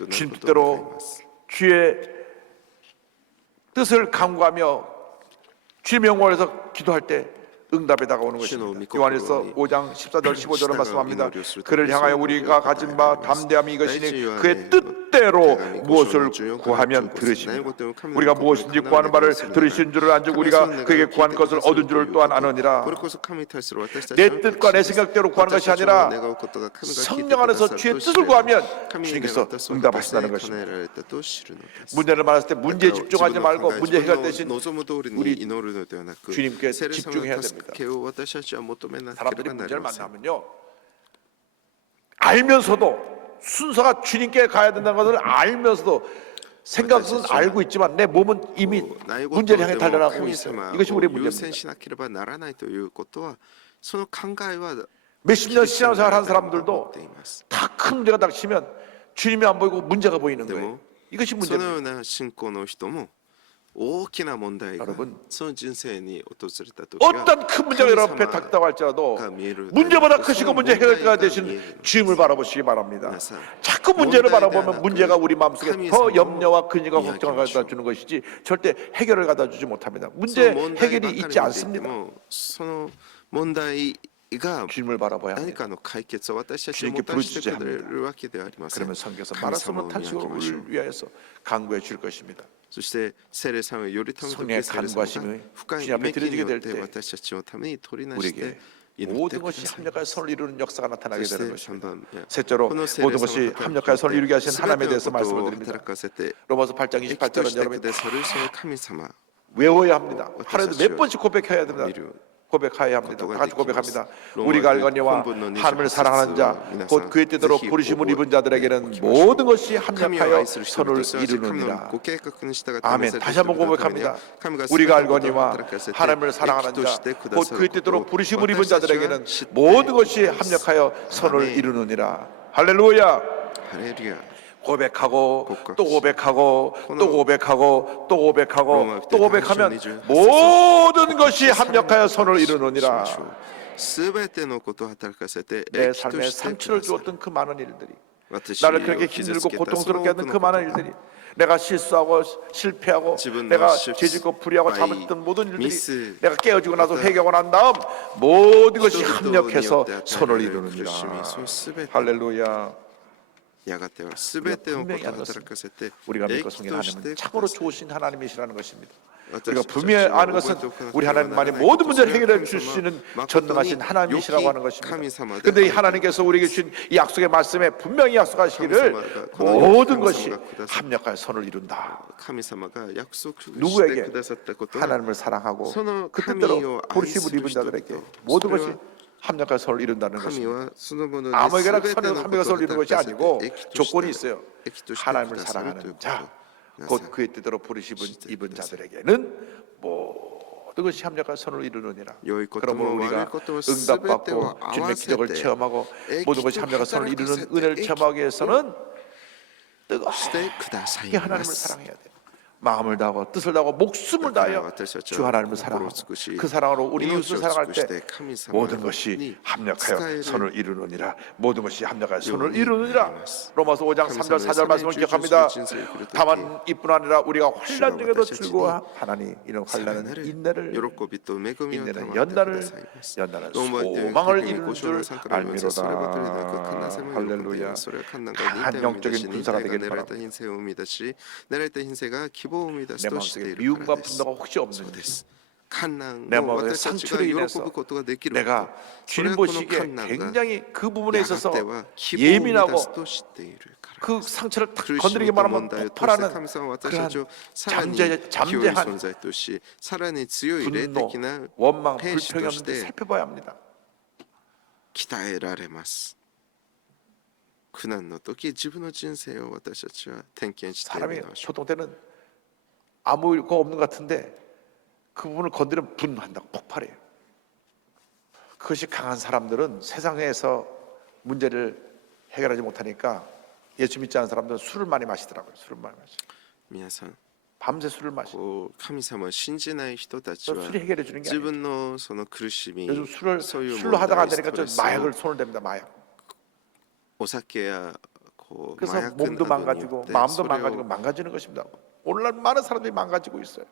주님 뜻대로 주의 뜻을 강구하며 주의 명령에서 기도할 때 응답에 다가오는 것입니다. 요한일서 5장 14절 15절을 말씀합니다. 그를 향하여 우리가 가진 바 담대함이 이것이니 그의 뜻대로 무엇을 구하면 들으십니다. 우리가 무엇인지 구하는 바를 들으신 줄을 안즉 우리가 그에게 구한 것을 얻은 줄을 또한 아느니라. 내 뜻과 내 생각대로 구하는 것이 아니라 성령 안에서 주의 뜻을 구하면 주님께서 응답하신다는 것입니다. 문제를 말했을 때 문제에 집중하지 말고 문제 해결 대신 우리 주님께 집중해야 됩니다. 사람들이 문제를 만나면요 알면서도 순서가 주님께 가야 된다는 것을 알면서도 생각은 알고 있지만 내 몸은 이미 문제를 향해 달려나가고 있어요. 이것이 우리의 문제입니다. 몇십 년 신앙생활 한 사람들도 다 큰 문제가 닥치면 주님이 안 보이고 문제가 보이는 거예요. 이것이 문제입니다. 大きな問題が 여러분 その人生に訪れた時 어떤 큰 문제가 여러분 앞에 닥다고 할지라도 문제보다 크시고 문제 해결자가 되신 주님을 바라보시기 바랍니다. 자꾸 문제를 바라보면 문제가 우리 마음속에 더 염려와 근심과 걱정을 가져다 주는 것이지 절대 해결을 가져다 주지 못합니다. 문제 해결이 있지 않습니다. その問題が 주님을 바라봐야 何 합니다. かの解決を私たちにもたらしてくれるわけではありません。 그러면 성경에서 말할 수 없는 탄식으로 우리를 위하여서 간구해 줄 것입니다. そして聖霊様をよりためと 성령의 聖霊様 간구하심이 が深い 주님 앞에 恵みによ 드려지게 っ 될 て 때 私たちのために取りなして 우리에게 祈って 모든 くだ 것이 さい。 합력하여 선을 이루는 역사가 나타나게 そし 되는 て3 것입니다. 番目 셋째로 この聖 모든 霊様 것이 が 합력하여 선을 이루게 하신 全 하나님에 ての 대해서 ことを 말씀을 드립니다. 働かせて 로마서 8장 益と 28절은 してく 여러분 ださるその神様 외워야 합니다. 하루에도 몇 번씩 고백해야 됩니다. 고백하여야 합니다. 다 같이 고백합니다. 우리가 알거니와 하나님을 사랑하는 자 곧 그의 뜻대로 부르심을 입은 자들에게는 모든 것이 합력하여 선을 이루느니라. 아멘. 다시 한번 고백합니다. 우리가 알거니와 하나님을 사랑하는 자 곧 그의 뜻대로 부르심을 입은 자들에게는 모든 것이 합력하여 선을 이루느니라. 할렐루야. 할렐루야. 고백하고 또 고백하고 또 고백하고 또 고백하고 또 고백하면 모든 것이 합력하여 선을 이루느니라. 全てのことを働かせて 내 益と 삶에 してくだ 상처를 さい 주었던 그 많은 일들이 私 나를 그렇게 を傷 힘들고 つけたその 고통스럽게 多 하는 く 그 の 많은 일들이 내가 실수하고 실패하고 지분 내가 넣으십시오. 죄짓고 불의하고 바이, 잘못했던 모든 일들이 미스, 내가 깨어지고 나서 회개하고 난 다음 모든 것이 人々 합력해서 によって与えら 선을 れる 이루느니라. 苦しみその全て 할렐루야. やがてはすべてのことを働かせて 우리가 益 믿고 と 섬기는 して 하나님은 くだ 참으로 さい 좋으신 하나님이시라는 것입니다. 私 우리가 たち 분명히 は 아는 것은 覚えておかなけ 우리 ればなら 하나님만이 ないこと 모든 문제를 それは 해결해 神様 주시는 誠に 전능하신 良き 하나님이시라고 하는 것입니다. 神様で 그런데 이 ある 하나님께서 우리에게 주신 이 약속의 말씀에 분명히 약속하시기를 神様がこの 모든 神 것이 様がくださっ 합력하여 선을 이룬다. 神様が約束して 누구에게 くださったことは 하나님을 사랑하고 선을 그 하나님을 뜻대로 부르심을 입은 아이스를 자들에게 시도했다. 모든 것이 소리와 합력하여 선을 이룬다는 神 것입니다. はそのもので 아무에게나 全ての 합력해서 ことを 선을 이루는 것이 働かせて 아니고 益と 조건이 して 있어요. 益としてく 하나님을 ださるという 사랑하는 こと 자, 皆さ 곧 ん 그의 뜻대로 부르심을 진짜 입은 그랬어요. 자들에게는 모든 것이 합력하여 선을 이루느니라. 良いことも 그러므로 悪い 우리가 ことも全てを 응답받고 合 주님의 わせ 기적을 て 체험하고 모든 것이 합력하여 선을 이루는 기도 은혜를 기도 체험하기 위해서는 してください 뜨겁게 하나님을 ます 사랑해야 돼요. 마음을 다하고 뜻을 다하고 목숨을 다하여 주 하나님을 사랑하고 그 사랑으로 우리 이웃을 사랑할 때 모든 것이 합력하여 선을 이루느니라. 모든 것이 합력하여 선을 이루느니라. 로마서 5장 3절 4절 말씀을 기억합니다. 다만 이뿐 아니라 우리가 환난 중에도 즐거워하나니 이런 환난은 인내를 喜びと恵みを 인내는 賜ってくださいます 연단은 ローマで 소망을 時に 이루는 ご承 줄 諾さんから言われますそればかりなく 알미로다. 必ずも喜んでい 할렐루야. ますそれは困難が 강한 忍耐を生み出し 영적인 忍 군사가 耐が 되기를 練られ 바랍니다. た品性を生み出し練られた品性が希望を生み出す 내 としてい 마음속에 るか 미움과 らです 분노가 혹시 そう 없는지 です困難 내 を 마음의 私たちが 상처로 喜 인해서 ぶことができる 내가 それ 주님 はこの 보시기에 困難が 굉장히 그 부분에 やが 있어서 ては希望を生み出 예민하고 すと知っているから 그 상처를 탁 苦しみ 건드리기만 と 하면 問題を通して 폭발하는 神様は私たちを 그러한 さらに 잠재한 清い存在としさらに強い霊 분노, 的な 원망, 兵士 불평이 とし 없는데 て 살펴봐야 합니다. 鍛えられます苦難の時自分の人生を私たちは点検してみ 사람이 ましょう 보통 때는 아무거 없는 것 같은데 그 부분을 건드리면 분노한다고 폭발해요. 그것이 강한 사람들은 세상에서 문제를 해결하지 못하니까 예수 믿지 않은 사람들은 술을 많이 마시더라고요. 술을 많이 마셔. 皆さん 밤새 술을 마셔. こう神様を信じない人たちは 술이 해결해 주는 게 自 아니에요. 分のその苦しみ 요즘 술을 そういう 술로 하다가 안 問題 되니까 ス 저 トレスを 마약을 손을 댑니다. 마약. お酒やこう 그래서 麻薬 몸도 などによ 망가지고 って 마음도 それ 망가지고 を 망가지는 것입니다. 오늘날 많은 사람들이 망가지고 있어요.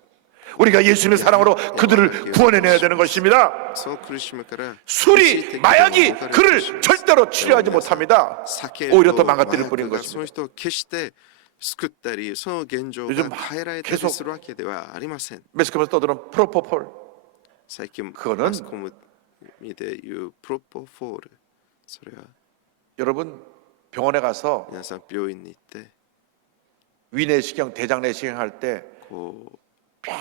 우리가 예수님의 사랑으로 그들을 구원해내야 되는 것입니다. その苦しみから 술이 마약이 그를 절대로 치료하지 못합니다. 酒 오히려 と 더 麻 망가뜨릴 薬 뿐인 がその 것입니다. 人を決して救ったりその現状が 요즘 変えられた 계속 りするわけではありません 매스컴에서 떠드는 프로포폴 最近 그거는 マスコミでいうプロポフォールそれは 여러분 병원에 가서 皆さん病院に行って 위내시경, 대장내시경 할 때 こう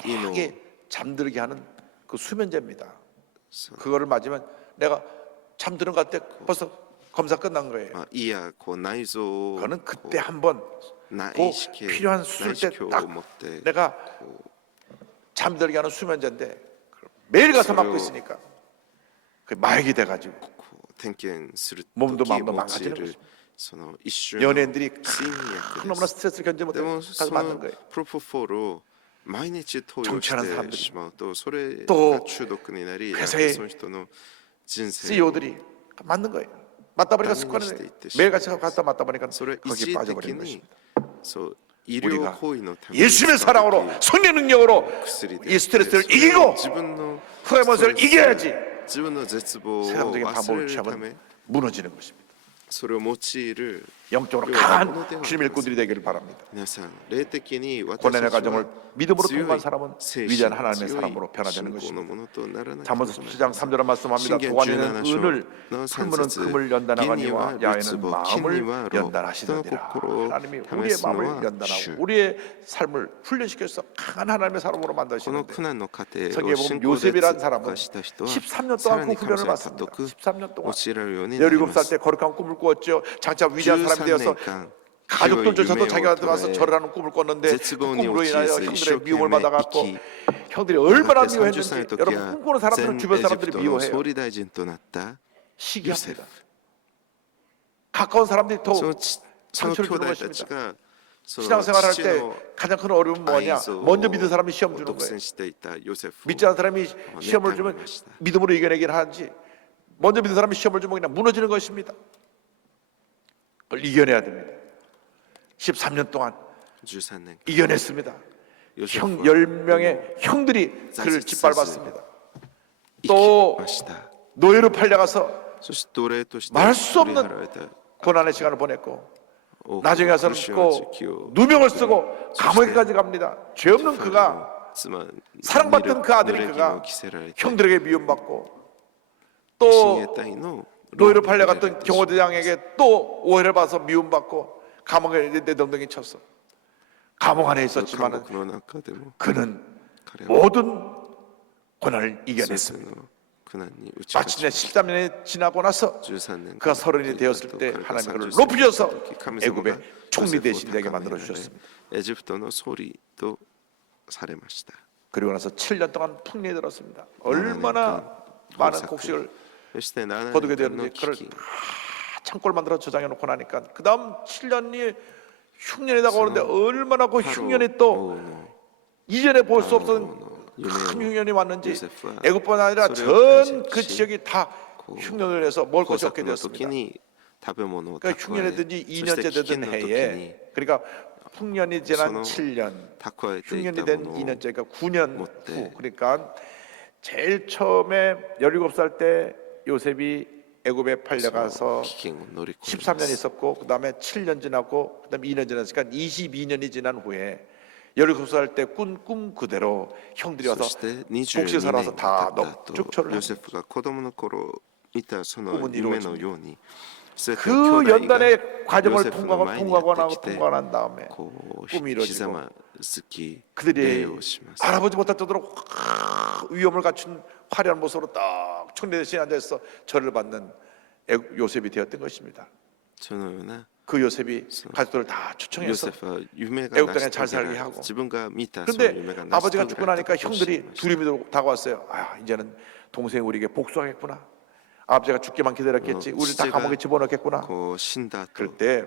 胃の 편하게 잠들게 하는 그 수면제입니다. その 그거를 맞으면 내가 잠드는 것 같아 벌써 검사 끝난 거예요. 胃やこう内臓を 그거는 그때 한번 内 꼭 視鏡 필요한 内 수술 視 때 鏡 딱 を持って 내가 잠들게 하는 수면제인데 매일 가서 맞고 있으니까 그 마약이 돼가지고 こう点検する 몸도 時 마음도 用 망가지는 いる 것입니다. その一種の 연예인들이 睡眠薬で 너무나 す 스트레스를 견디 で 못해 も 가서 そ 맞는 の 거예요. プロポフォールを毎日投与 정치하는 し 사람들이 てしまうとそれとが中毒になり 회사의 その人の人生を CEO들이 맞는 거예요. 맞다 보니까 남의 습관이 시대에 있듯이. 매일 같이 갔다 맞다 보니까 それ 거기 一時的 빠져버리는 に 것입니다. そう医療 우리가 行為のために 예수님의 사랑으로 성령 능력으로 薬で 이 스트레스를 それを 이기고 自分の 후회문서를 이겨야지 自分の絶望を 세상적인 忘 방법을 れるため 취하면 무너지는 것입니다. それを用いる 영적으로 요한 강한 모노데오 주님 일꾼들이 되기를 바랍니다. 皆さん霊的に私 고난의 たち 과정을 は 믿음으로 強い 통과한 사람은 精神 위대한 하나님의 強い 사람으로 변화되는 信仰の 것입니다. ものとならなければ 잠언서 なり 17장 3절에 말씀합니다. 신경 도관에는 17 은을, 너 풀무는 산사스, 금을 연단하거니와 긴이와 야에는 르츠보, 마음을 긴이와 로, 연단하시느니라. 또는 하나님이 거꾸로 우리의 마음을 담에스노와 연단하고 슈. 우리의 삶을 훈련시켜서 강한 하나님의 사람으로 この 만드시는데 苦難の過程 성경에 を 보면 信仰で 요셉이라는 通 사람은 過した人は 13년 さ 동안 ら 그 に神 훈련을 様を 받습니다. 獲得 13년 동안 教えられるようになりま 17살 す 때 거룩한 꿈을 꾸었죠. 장차 위대한 사람이 13 되어서 年間 가족들조차도 기도의 자기가 유명한 들어가서 오토바에 절을 하는 꿈을 꿨는데 그絶望に 꿈으로 인하여陥り 형들의 一生懸 미움을 命 받아갖고 生き 형들이 얼마나 やがて 미워했는지 30歳の時 여러분 は 꿈꾸는 사람들은 全 주변 エジプ 사람들이 トの 미워해요. 総理大臣となった 시기합니다. 가까운 사람들이 そ 더 のちその兄 상처를 弟 주는 たち 것입니다. がその 신앙생활할 父 때 の 가장 큰 어려움은 뭐냐? 愛憎 먼저 믿는 사람이 시험 を 주는 独 거예요. 占していたヨセフを 믿지 않는 사람이 시험을 주면 믿음으로 이겨내긴 하지 먼저 믿는 사람이 시험을 주면 그냥 무너지는 것입니다. 그걸 이겨내야 됩니다. 13년 동안 13年 이겨냈습니다. 형 ヨセフは 10명의 형들이 그를 짓밟았습니다. 生 또 きました 노예로 팔려가서 そして奴隷として 말수 取り 없는 払われた 고난의 시간을 보냈고 나중에 가서는 또 누명을 쓰고 감옥에까지 갑니다. 죄 없는 그가, 사랑받던 그 아들이 그가 형들에게 미움받고 또 노예로 팔려갔던 경호대장에게 또 오해를 받아서 미움받고 감옥에 내동댕이 쳤어. 감옥 안에 있었지만 그는 모든 고난을 이겨냈습니다. 마침내 13년이 지나고 나서 그가 30이 되었을 때 하나님 그를 높이셔서 애굽의 총리 대신 되게 만들어 주셨습니다. 그리고 나서 7년 동안 풍리에 들었습니다. 얼마나 많은 곡식을 거두게 되었는지 그를 다 창고를 만들어 저장해 놓고 나니까 그 다음 7년이 흉년이 다가오는데 얼마나 그 흉년이 또 이전에 볼 수 없던 큰 흉년이 왔는지 애굽뿐 아니라 전 그 지역이 다 흉년을 해서 먹을 것이 없게 되었습니다. 그러니까 흉년이 든지 2년째 되던 해에, 그러니까 풍년이 지난 7년, 흉년이 된 2년째가 9년 후, 그러니까 제일 처음에 17살 때 요셉이 애굽에 팔려가서 13년 있었고 그 다음에 7년 지나고 그 다음에 2년 지났으니까 22년이 지난 후에 17살 때 꾼 꿈 그대로 형들이 와서 복시 살아서 다 넉죽초를 합니다. 꿈은 이루어집니다. 그 연단의 과정을 통과하고 난 다음에 꿈이 이루어지고 그들이 알아보지 못할 정도로 위엄을 갖춘 화려한 모습으로 딱 총리 대신에 앉아서 절을 받는 요셉이 되었던 것입니다. 그 요셉이 가족들을 다 초청해서 애굽 땅에 잘 살게 하고, 그런데 아버지가 죽고 나니까 형들이 두려움이 다가왔어요. 이제는 동생이 우리에게 복수하겠구나. 아버지가 죽기만 기다렸겠지. 우리를 다 감옥에 집어넣겠구나. 그럴 때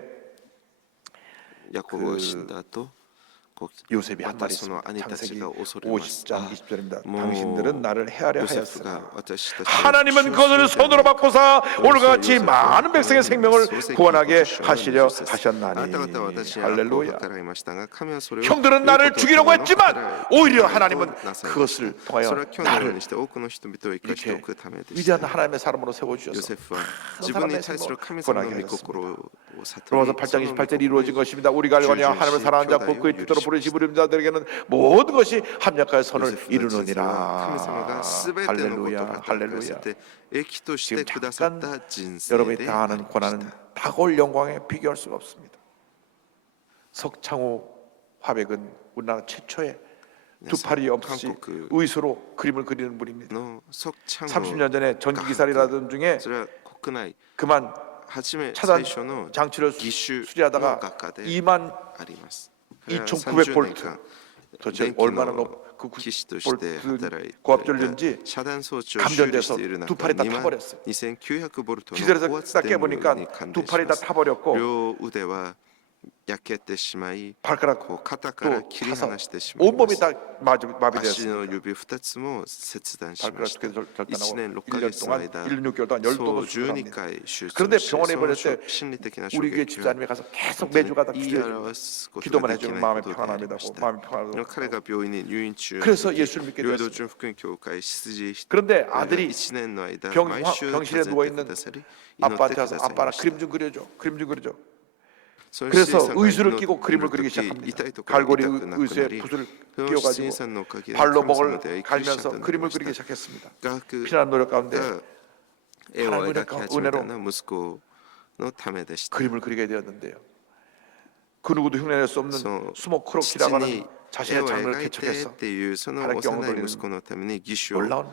요셉이 한 말이 있습니다. 창세기 50장 20절입니다. 당신들은 나를 헤아려 하였으나 하나님은 그것을 손으로 바꾸사 오늘과 같이 많은 백성의 생명을 구원하게 하시려 하셨나니. 할렐루야. 형들은 나를 죽이려고 했지만 오히려 하나님은 그것을 통하여 나를 이렇게 위대한 하나님의 사람으로 세워주셔서 하나님의 생명을 구원하게 하셨습니다. 로마서 8장 28절이 이루어진 것입니다. 우리가 알거니와 하나님을 사랑하는 자 곧 그의 뜻대로 부르신 자들에게는 모든 것이 합력하여 선을 이루느니라. 할렐루야, 할렐루야. 지금 잠깐 여러분이 당하는 고난은 다가올 영광에 비교할 수가 없습니다. 석창호 화백은 우리나라 최초의 두 팔이 없이 의수로 그림을 그리는 분입니다. 30년 전에 전기기사라던 중에 그만 차단 장치를 수리하다가 22,900볼트, 도대체 얼마나 그 볼트 고압전류인지 감전돼서 두 팔이 다 타버렸어요. 기절해서 딱 깨보니까 두 팔이 다 타버렸고 발가락도 타서 온몸이 다 마비되었습니다. 발가락 두개 절단하고 1년 동안 1년 6개월 동안 12번 수술합니다. 그런데 병원에 보낼 때 우리 교회 집사님이 가서 계속 매주 가다 기도만 해주면 마음이 평안합니다. 마음이 평안하고. 그래서 예수를 믿게 되었습니다. 그런데 아들이 병실에 누워있는 아빠한테 가서 아빠나 그림 좀 그려줘, 그림 좀 그려줘. 그래서 의수를 끼고 그림을 그리기 시작합니다. 갈고리 의수에 붓을 끼워가지고 발로 목을 갈면서 그림을 그리기 시작했습니다. 피난 노력 가운데 하나님의 은혜로 그림을 그리게 되었는데요. 그 누구도 흉내낼 수 없는 수목크로키라고 하는 자신의 장르를 개척해서 하나님께 영광 돌리는 놀라운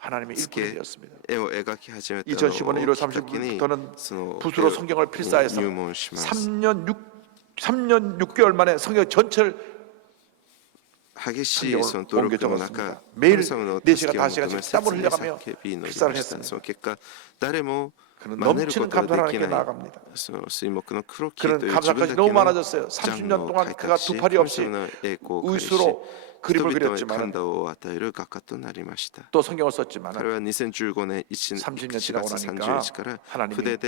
하나님의 일꾼이 되었습니다. 2015년 1월 30일부터는 붓으로 성경을 필사해서 3년 6개월 만에 성경 전체를 성경을 옮겨 적었습니다. 매일 4시간 5시간씩 땀을 흘려가며 필사를 했습니다. 그는 넘치는 감사를 하나님께 나아갑니다. 그는 감사할 것이 너무 많아졌어요. 30년 동안 그가 두 팔이 없이 의수로 그림을 그렸지만 또 성경을 썼지만 30년 지나고 나니까 하나님이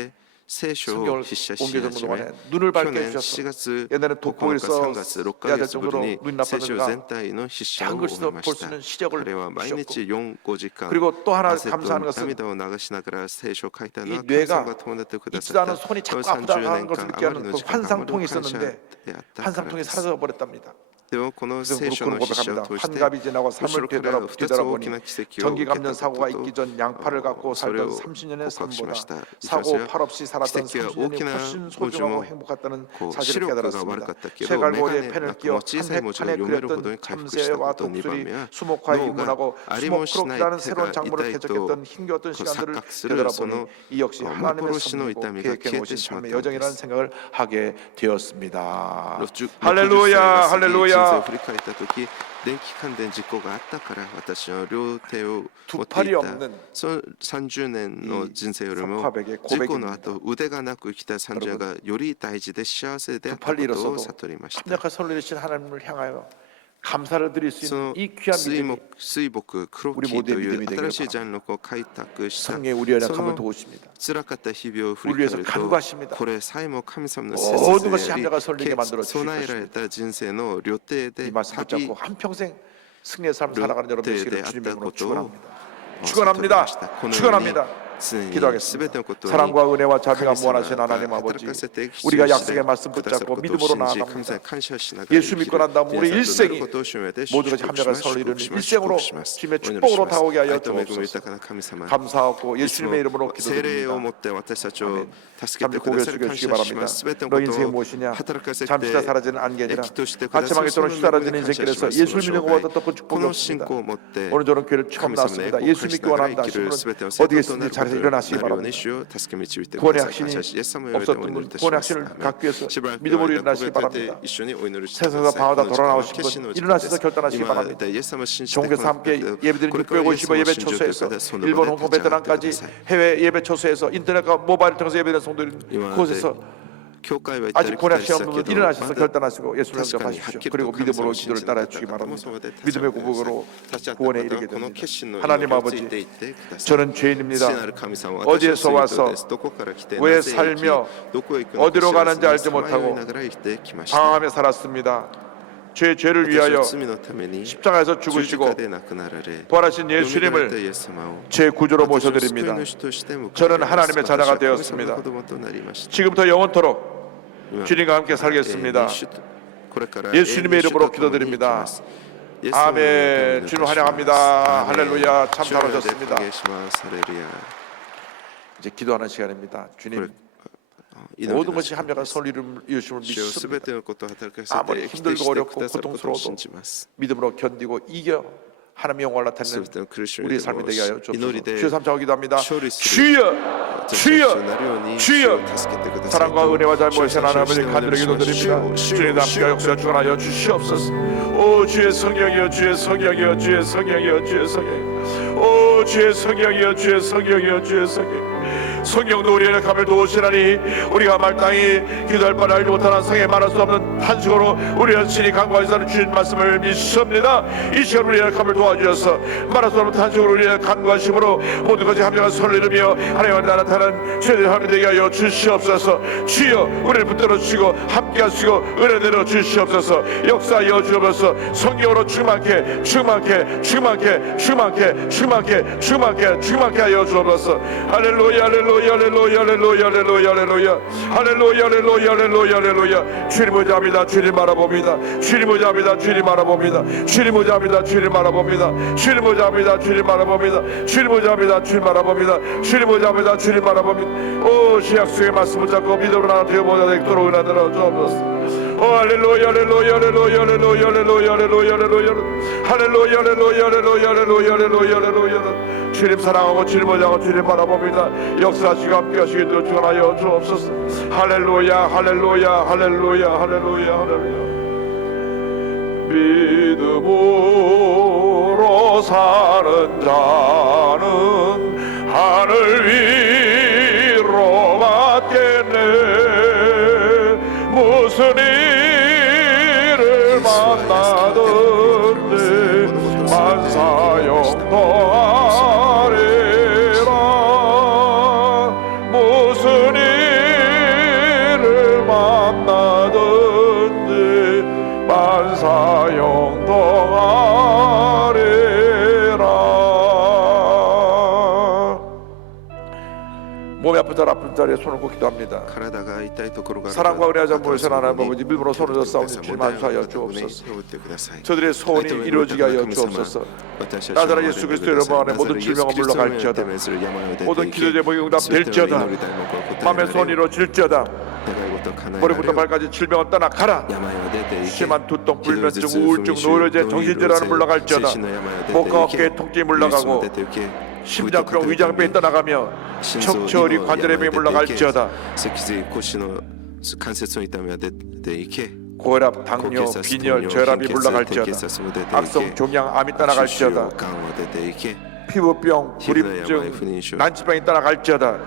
聖書 성경을 を筆写し 옮겨주는 始め 동안에 눈을 去 밝게 年 해주셔서 4月 옛날에 9 돋보이를 日 써 3月6ヶ 야될 月ぶり 정도로 に 눈이 聖書 나빴는가 全体の筆写を 작은 終 글씨도 えま 볼 し 수 た 있는 시력을 彼は毎日 주셨고 4、5時間 그리고 또 하나 汗と 감사하는 것은 涙を流しながら聖書を書いたの 이 は 뇌가 神様が伴ってくだ 있지도 さ 않은 った 손이 この 자꾸 아프다 30 하는 年 것을 間 느끼게 あまり 하는 の 그 時間があまり 환상통이 感謝 있었는데 であったから 환상통이 です 사라져 버렸답니다. でもこの 그래서 聖書 그런 の筆写を 고백합니다. 通して 환갑이 지나고 むしろ 삶을 彼は2つ 뒤돌아보니 大きな奇跡を 전기 受け 감전 たこ 사고가 と 있기 と 전 양팔을 갖고 それを 살던 30년의 告白しまし 삶보다 た。 사고 팔 없이 奇 살았던 跡は大き 30년이 な 훨씬 文字 소중하고 も 행복했다는 こう視 사실을 力が悪 깨달았습니다. かったけど眼 쇠갈고리에 鏡 펜을 なく 끼워 も小さい 한 文字が 칸에 読めるほど 그렸던 に回復したこ 참새와 と2番 독수리, 目は 수목화 脳が 입문하고 ありもしない 수목크로크라는 手 새로운 が 작물을 痛いと 개척했던 힘겨웠던 錯 시간들을 覚するそ 되돌아보니 の 이 역시 하나님의 幻の 섭리고 痛みが 계획해 消え 놓으신 てしまった 삶의 の 여정이라는 です。 생각을 하게 되었습니다. 60 할렐루야 歳が過ぎ人生を 할렐루야. 振り返った時電気感電事故があったから私の両手を 두 持って 팔이 いた 없는 その30年の人生よりも 석화백의 事故の 고백입니다. 後腕がなく生きた30年がより大事で幸せであ 두 ったこ 팔이 とを 잃었어도 悟りました。 합력한 선을 내리신 하나님을 향하여 감사를 드릴 수 そ 있는 の 이 귀한 水 믿음이 木黒 우리 木と 모두의 いう 믿음이 되기를 新しいジャンルを開拓した 성령의 우리의 そ 약함을 の 도우십니다. 辛かった日々を振 우리 り 위해서 返ると 간구하십니다. これさえも神様の 모든 것이 切であり 합력을 설리게 만들어 備えられ 주실 た人生の旅程 이 で 말씀 旅 붙잡고 한평생 승리의 삶을 살아가는 여러분 旅程 되시기를 であっ 주님의 た 이름으로 ことを 축원합니다. 悟り 축원합니다. ました。このように 축원합니다. 常に全て 기도하겠습니다. のことに 사랑과 은혜와 자비가 神様 무한하신 が 하나님 働 아버지 かせて 우리가 必要 약속의 말씀 してくださる 붙잡고 ことを 믿음으로 信じ 나아갑니다. 神様に感謝しながら 예수 믿고 난 다음 우리 皆さんと 일생이 なることを主によって 모든 것이 祝福 합력을 します 설리는 祝福し 일생으로 ます 주님의 お祈りし 축복으로 ます 다가오게 하여 愛と恵み 주옵소서. 豊かな神様 감사하고 いつ 예수님의 も 이름으로 精霊を 기도드립니다. 持って私たちを 아멘. 助けて 잠시 くだ 고개 さる感 숙여주시기 謝し 바랍니다. ますすべての 너 こと 인생이 を 무엇이냐? 働かせて 잠시 다 사라지는 안개니라. 益としてくださ 아침하게 るそ 또는 の 수다라지는 恵みに感謝 인생길에서 します 예수를 믿는 것보다 더 큰 こ 축복이 の信 없습니다. 仰を持って 오늘 저는 교회를 처음 神様の 나왔습니다. 栄光を 예수 返し 믿기 ながら 원합니다 生きる 하시는 すべての 분은 生 어디에 徒とな 있든지 る 자리에서 ことに 일어나시기 なるように 바랍니다. 主を助け導いてく 구원의 ださい感謝 확신이 しイエス様を呼びてお 없었던 祈り 분 いたし 구원의 ます 확신을 アーメン 갖기 위해서 しばらく 믿음으로 間 일어나시기 こうやって 바랍니다. 一緒にお祈りしてくだ 세상에서 さい 방황하다 この時間は 돌아나오신 決心の 분 時間です 일어나셔서 결단하시기 今 바랍니다. イエス様を信じて 종교에서 この 함께 こ 예배드린 れからイエス様を 650여 예배 信じて 초소에서 ください 일본 홍콩 立ち上がってくだ 베트남까지 さい 해외 예배 초소에서 인터넷과 모바일을 통해서 예배드리는 성도들今 그곳에서 教会は行ったり 아직 来た 본약 りした 시험 け 분들 ど 일어나셔서 まだ 결단하시고 예수를 確かにはっ 영접하십시오. きりと 그리고 神様 믿음으로 を信 기도를 じなか 따라 った 주기 方も 바랍니다. そこで立ち上 믿음의 がってください 고백으로 立ち上が 구원에 った方 이르게 はこの 됩니다. 決心の 하나님 祈りをつい 아버지 ていってください 저는 죄인입니다. 父なる神様 어디에서 私は罪人 와서 ですどこから来て 왜 なぜ生き 살며 どこへ行くのか 어디로 知らず 가는지 に 알지 さまよい 못하고 ながら生きてきました 방황하며 살았습니다. 죄를 私 위하여 は罪のために 십자가에서 十字 죽으시고 架で亡くなられ 부활하신 よみがえられた 예수님을 イエス様を 제 구주로 私を救い 모셔드립니다. 主として迎え入れ 저는 ます 하나님의 私 자녀가 は神様の 되었습니다. 子供となりました 지금부터 영원토록 今 주님과 함께 살겠습니다. これから 예수님의 永遠に主 이름으로 と共に生き 기도드립니다. ますイエス様の名前を 아멘. 주님 お願いします 환영합니다. 아멘. 할렐루야. 참 주여 잘하셨습니다. お願いしますハレルヤ 이제 기도하는 시간입니다. これ 주님 祈り 모든 の 것이 時間 합력한 です 설리를 이루심을 主よすべ 믿습니다. てのことを働かせ 아무리 て否定 힘들고 してく 어렵고 ださることを 고통스러워도 信じます 믿음으로 견디고 이겨 하나님의 영광을 すべ 나타내는 ての苦しみ 우리의 でも 삶이 되게 하여 祈り 주옵소서. で 주여 삼창 기도합니다. 勝利する 주여 私たち 주여 となるように 주여 主を助けてください 사랑과 은혜와 자비와 주여 하나님 아버지 주여 간절히 주여 기도드립니다. 주여 주님 함께 주여 역사 주관하여 주시옵소서. 오 주의 성령이여 주의 성령이여 주의 성령이여 주의 성령. 오 주의 성령이여 주의 성령이여 주의 성령. 성령도 우리의 감을 도우시나니 우리가 말땅히 기도할 바를 알지 못하는 성에 말할 수 없는 탄식으로 우리의 신이 간구하시는 주신 말씀을 믿습니다. 이 시간 우리의 감을 도와주셔서 말할 수 없는 탄식으로 우리의 간구하심으로 모든 것이 합력한 손을 이루며 하나님의 나타나는 죄를 하면 되게 하여 주시옵소서. 주여 우리를 붙들어 주시고 함께 하시고 은혜 내려 주시옵소서. 역사하여 주옵소서. 성령으로 충만케 충만케 충만케 충만케 충만케 충만케 충만케 하여 주옵소서. 할렐루야 할렐루야 할렐루야 할렐루야 할렐루야 할렐루야 할렐루야 할렐루야 할렐루야 할렐루야. 주님 의지합니다. 주님 바라봅니다. 주님 의지합니다. 주님 바라봅니다. 주님 의지합니다. 주님 바라봅니다. 주님 의지합니다. 주님 바라봅니다. 주님 의지합니다. 주님 바라봅니다. 주님 의지합니다. 주님 바라봅니다. 오 시약 속의 말씀 붙잡고 믿음으로 나가 되어보자 되도록 은혜들어 주옵소서. 오 할렐루야 할렐루야 할렐루야 할렐루야 할렐루야 할렐루야 할렐루야 할렐루야 할렐루야 할렐루야 할렐루야 할렐루야 할렐루야. 주님 사랑하고 주님 의지하고 주님 바라봅니다. 역사하시고 함께 하시기 도록 축원하여 주옵소서. 할렐루야 할렐루야 할렐루야 할렐루야 할렐루야. 믿음으로 사는 자는 하늘 위로 받겠네. 무슨 일을 만나든지 만사형통 아래라. 무슨 일 몸이 아픈 자리에 손을 꽂 기도합니다. 体が痛いところがある 사랑과 은혜와 잠을 そ 하나님 こに 아버지 밀므로 손을 져 싸우니 주님 안수하여 주옵소서. 저들의 소원이 이루어지게 하여 주옵소서. 나사렛 예수 그리스도 이름 안에 모든 질병은 물러갈지어다. 모든 기도 제목이 응답될지어다. 마음의 소원이 이루어질지어다. 머리부터 발까지 질병은 떠나가라. 심한 두통, 불면증, 우울증, 노려제, 정신질환은 물러갈지어다. 목과 어깨의 통증이 물러가고 심장병, 위장병이 떠나가며 척추어리 관절의 병이 물러갈지어다. 고혈압, 당뇨, 빈혈, 저혈압이 물러갈지어다. 악성 종양, 암이 떠나갈지어다. 피부병, 불임증, 난치병이 떠나갈지어다.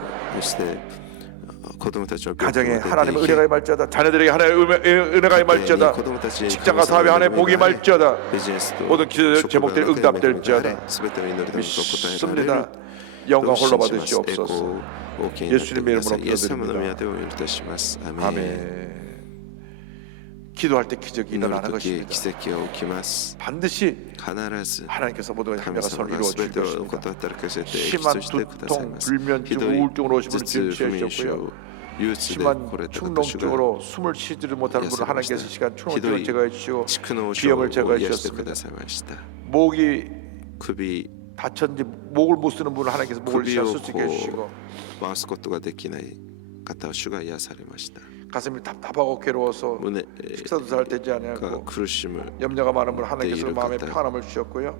가정에 하나님의 은혜가 임할지어다. 자녀들에게 하나님의 은혜가 임할지어다. 직장과 사업에 하나님의 복이 임할지어다. 모든 기도 제목들이 응답될지어다. 믿습니다. 영광 홀로 받으시옵소서. 예수님의 이름으로 기도드립니다. 아멘. 기도할 때 기적이 일어나는 것입니다. 반드시 하나님께서 모든 협력과 선을 이루어 줄 것입니다. 심한 두통, 불면증, 우울증으로 오신 분을 치유하셨고요. 심한 축농증으로 숨을 쉬지를 못하는 분을 하나님께서 시간 축농증을 제거해 주시고 비염을 제거해 주셨습니다. 목이 다쳤는지 목을 못 쓰는 분을 하나님께서 목을 쓸 수 있게 해주시고 가슴이 답답하고 괴로워서 식사도 잘 되지 않고 염려가 많은 분 하나님께서 마음에 평안함을 주셨고요.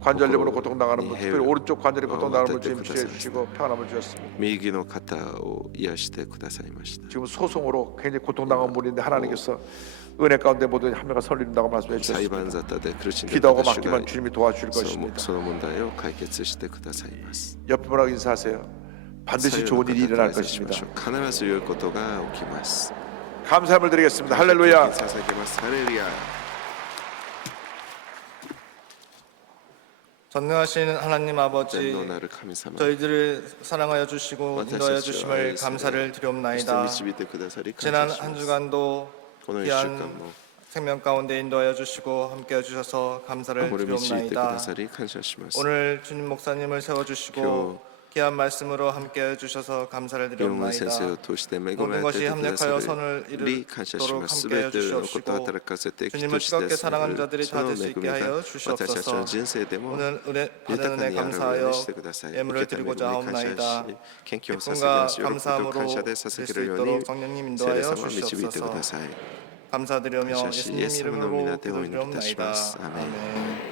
관절염으로 고통당하는 분, 특별히 오른쪽 관절이 고통당하는 분 주님 치유해주시고 평안함을 주셨습니다. 지금 소송으로 굉장히 고통당한 분인데 하나님께서 은혜 가운데 모든 한명과 설린다고 말씀해 주셨습니다. 기도하고 맡기면 주님이 도와주실 것입니다. 옆에 분하고 인사하세요. 반드시 좋은 일이 일어날 것입니다. 감사함을 드리겠습니다. 할렐루야. 전능하신 하나님 아버지, 저희들을 사랑하여 주시고 인도하여 주심을 감사를 드리옵나이다. 지난 한 주간도 귀한 생명 가운데 인도하여 주시고 함께해 주셔서 감사를 드리옵나이다. 오늘 주님 목사님을 세워주시고 귀한 말씀으로 함께해 주셔서 감사를 드리옵나이다. 모든 것이 합력하여 선을 이루도록 함께해 주시옵시고 주님을 뜨겁게 사랑하는 자들이 다 될 수 있게 하여 주시옵소서. 오늘 받은 은혜 감사하여 예물을 드리고자 하옵나이다. 기쁨과 감사함으로 드릴 수 있도록 성령님 인도하여 주시옵소서. 감사드리며 예수님 이름으로 기도드리옵나이다. 아멘.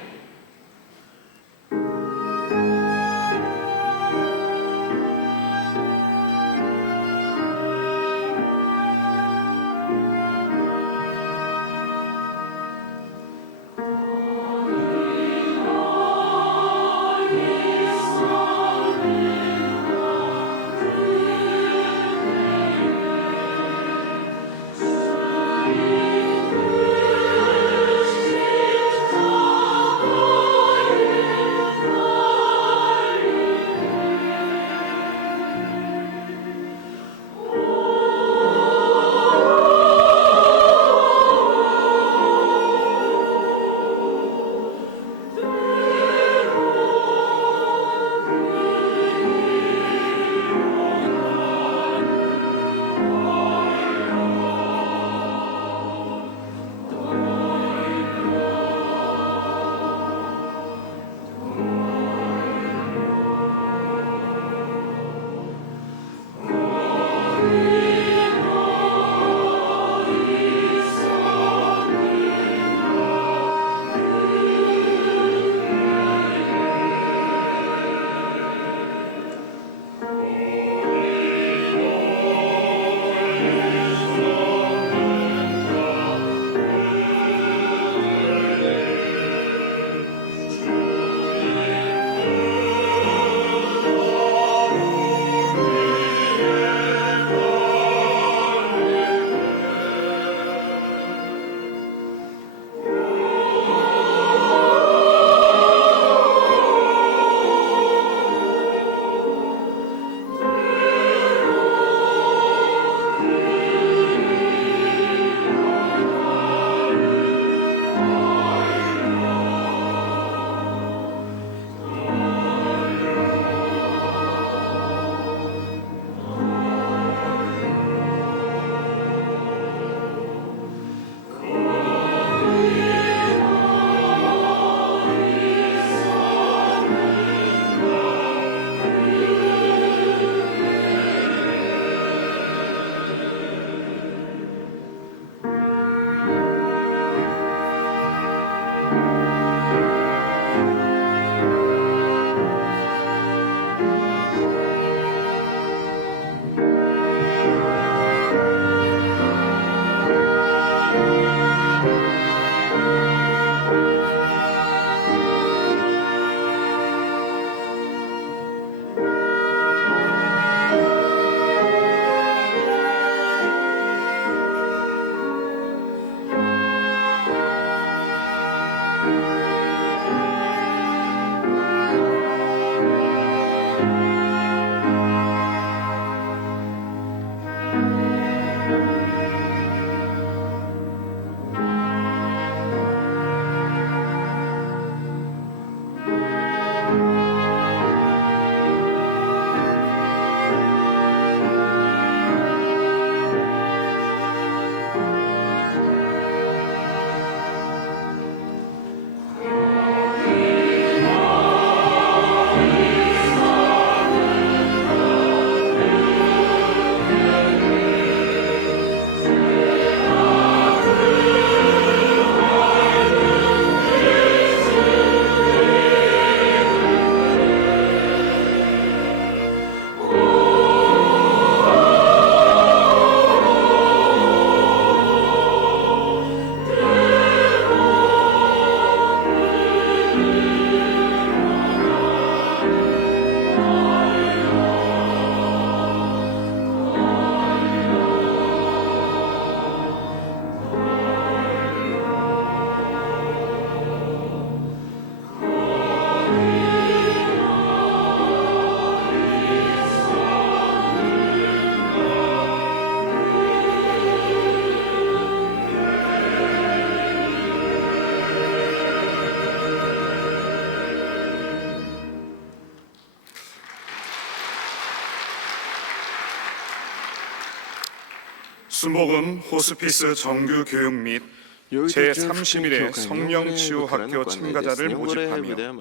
수목은 호스피스 정규 교육 및 제31회 성령치유학교 참가자를 모집하며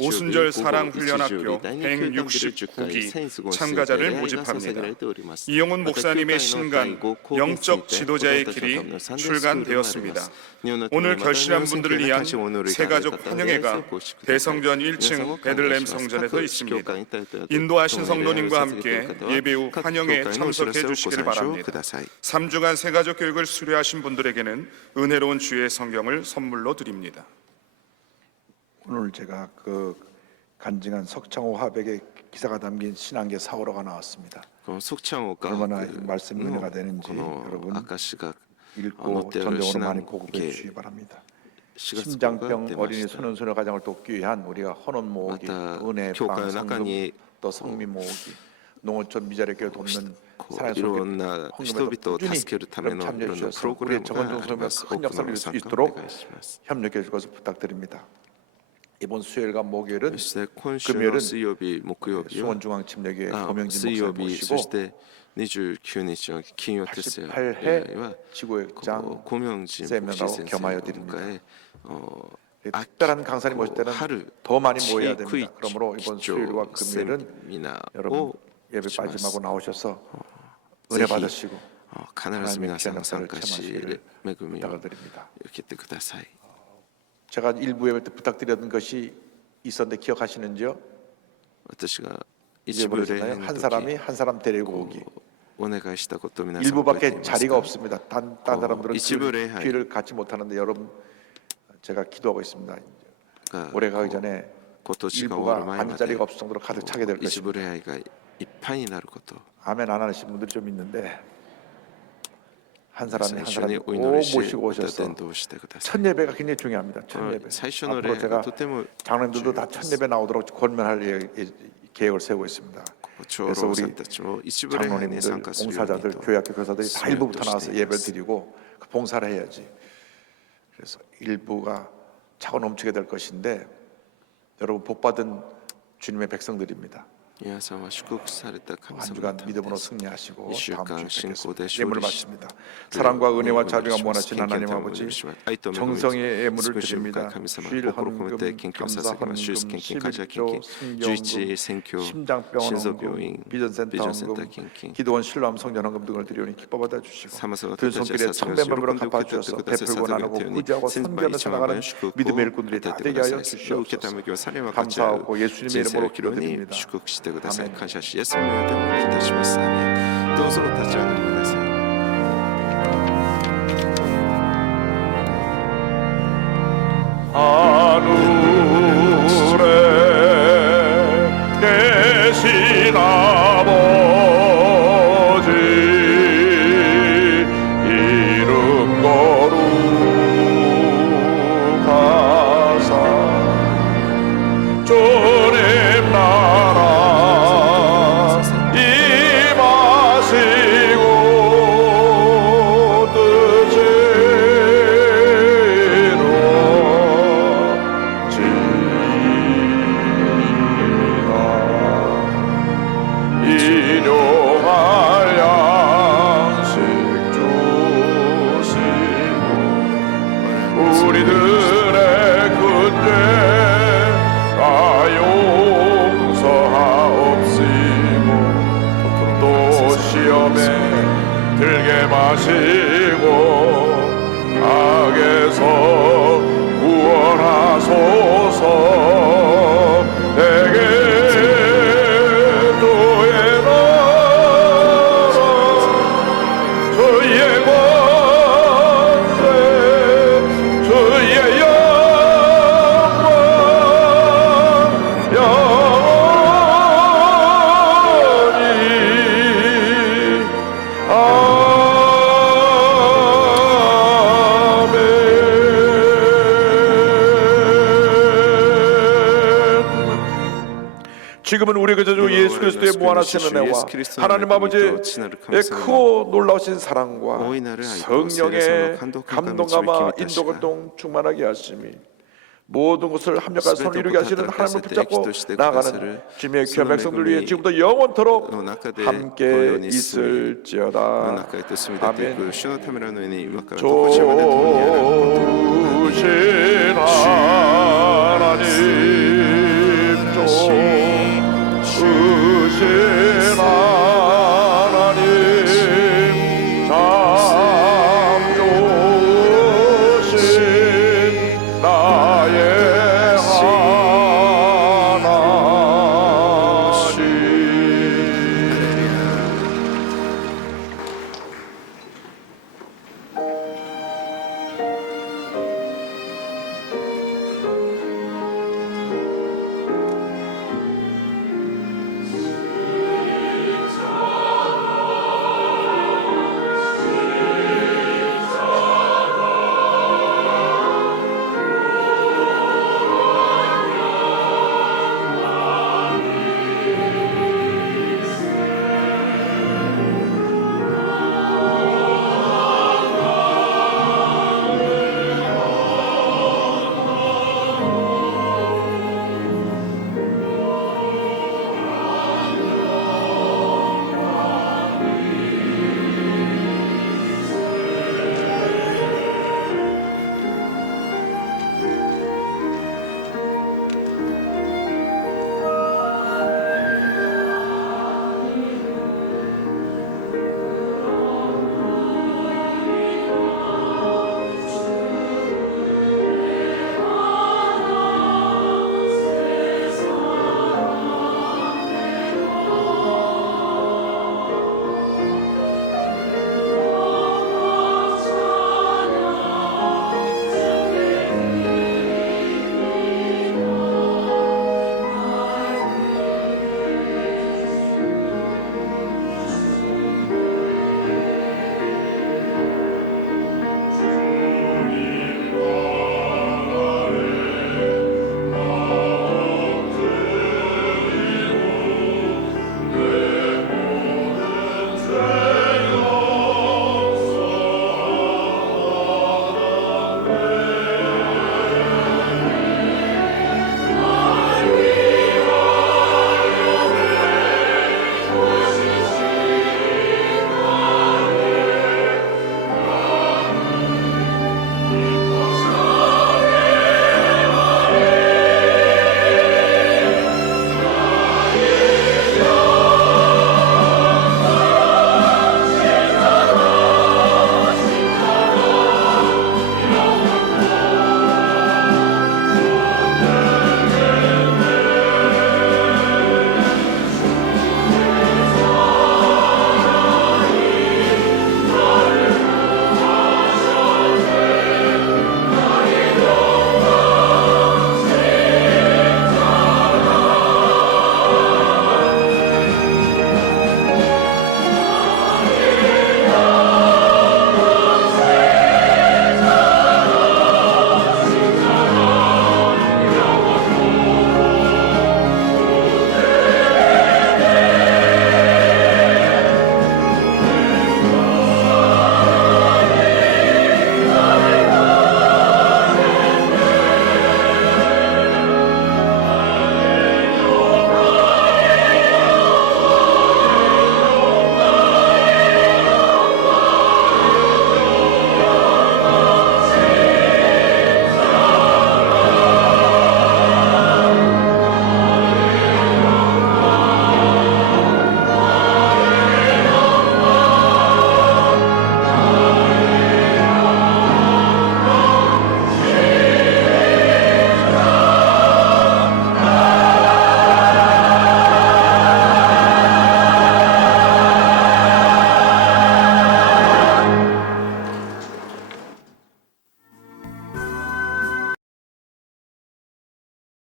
오순절 사랑훈련학교 169기 참가자를 모집합니다. 이용훈 목사님의 신간 영적 지도자의 길이 출간되었습니다. 오늘 결실한 분들을 위한 새가족 환영회가 대성전 1층 베들레헴 성전에서 있습니다. 인도하신 성도님과 함께 예배 후 환영회에 참석해 주시길 바랍니다. 3주간 새가족 교육을 수료하신 분들에게는 은혜로운 주의 성경을 선물로 드립니다. 오늘 제가 그 간증한 석창호 화백의 기사가 담긴 신앙계 사호로가 나왔습니다. 얼마나 말씀이 은혜가 되는지 여러분 읽고 전경으로 많이 공부해 주시기 바랍니다. 심장병 어린이 소년소녀 가정을 돕기 위한 우리가 헌원 모으기, 은혜방 성금, 또 성미 모으기, 농어촌 미자립교회 돕는 사랑의 헌금에도 꾸준히 참여해 주셔서 우리의 정원종소면 큰 역사를 이룰 수 있도록 협력해 줄 것을 부탁드립니다. 이번 수요일과 목요일은 금요일은 수원중앙침례교회 고명진 목사님 모시고 88회 지구역장 세미나로 겸하여 드립니다. 특별한 강사님 모실 때는 더 많이 모여야 됩니다. 그러므로 이번 수요일과 금요일은 여러분 예배 빠짐하고 나오셔서 은혜 받으시고 하나님의 귀한 역사를 체험하시기를 부탁드립니다. 제가 일부 예배 때 부탁드렸던 것이 있었는데 기억하시는지요? 잊어버리셨나요? 한 사람이 한 사람 데리고 오기. 일부밖에 자리가 없습니다. 딴 사람들은 기회를 갖지 못하는데 여러분 제가 기도하고 있습니다. 올해 가기 전에 일부가 앉을 자리가 없을 정도로 가득 차게 될 것입니다. 아멘 안 하시는 분들이 좀 있는데 한 사람이 한 사람이 꼭 모시고 오셔서 첫 예배가 굉장히 중요합니다. 첫 예배. 앞으로 제가 장로님들도 다 첫 예배 나오도록 권면할 계획을 세우고 있습니다. 그래서 우리 장로님들, 봉사자들, 교회학교 교사들이 다 일부부터 나와서 예배를 드리고 그 봉사를 해야지. 그래서 일부가 차고 넘치게 될 것인데 여러분 복받은 주님의 백성들입니다. 한 주간 믿음으로 승리하시고 다음 주에 뵙겠습니다. 예물을 마칩니다. 사랑과 은혜와 자비가 무한하신 하나님 아버지 정성의 예물을 드립니다. 주일 헌금, 감사 헌금, 11조, 성경금, 심장병원 헌금, 비전센터 헌금, 기도원 신람 성전 헌금 등을 드리오니 기뻐 받아주시고 그 손길에 천배만으로 갚아주셔서 베풀고 나누고 구제하고 선교하며 살아가는 믿음의 일꾼들이 다 되게 하여 주시옵소서. 감사하고 예수님의 이름으로 기도드립니다. してください。感謝し、イエスの名でお祈りいたします。アーメン。どうぞお立ち上がりください。하늘에 계신 아버지 이름 거룩하사 주님 나라 임하시고 뜻이 이루어지리라. 일용할 양식 주시고 우리들의 근죄 다 용서하옵시고 또 시험에 들게 마시고 악에서 구원하소서. 내게 주의 나라 주의 권세 주의 영광 영원히 아멘. 지금은 우리 그저 예수 그리스도의 무한하신 은혜와 하나님 아버지의 크고 놀라우신 사랑과 성령의 감동감화 인도활동 충만하게 하심이 모든 것을 합력한 선을 이루게 하시는 하나님을 붙잡고 나아가는 주님의 귀한 백성들 위해 지금부터 영원토록 함께 있을지어다. 아멘. 주신 하나님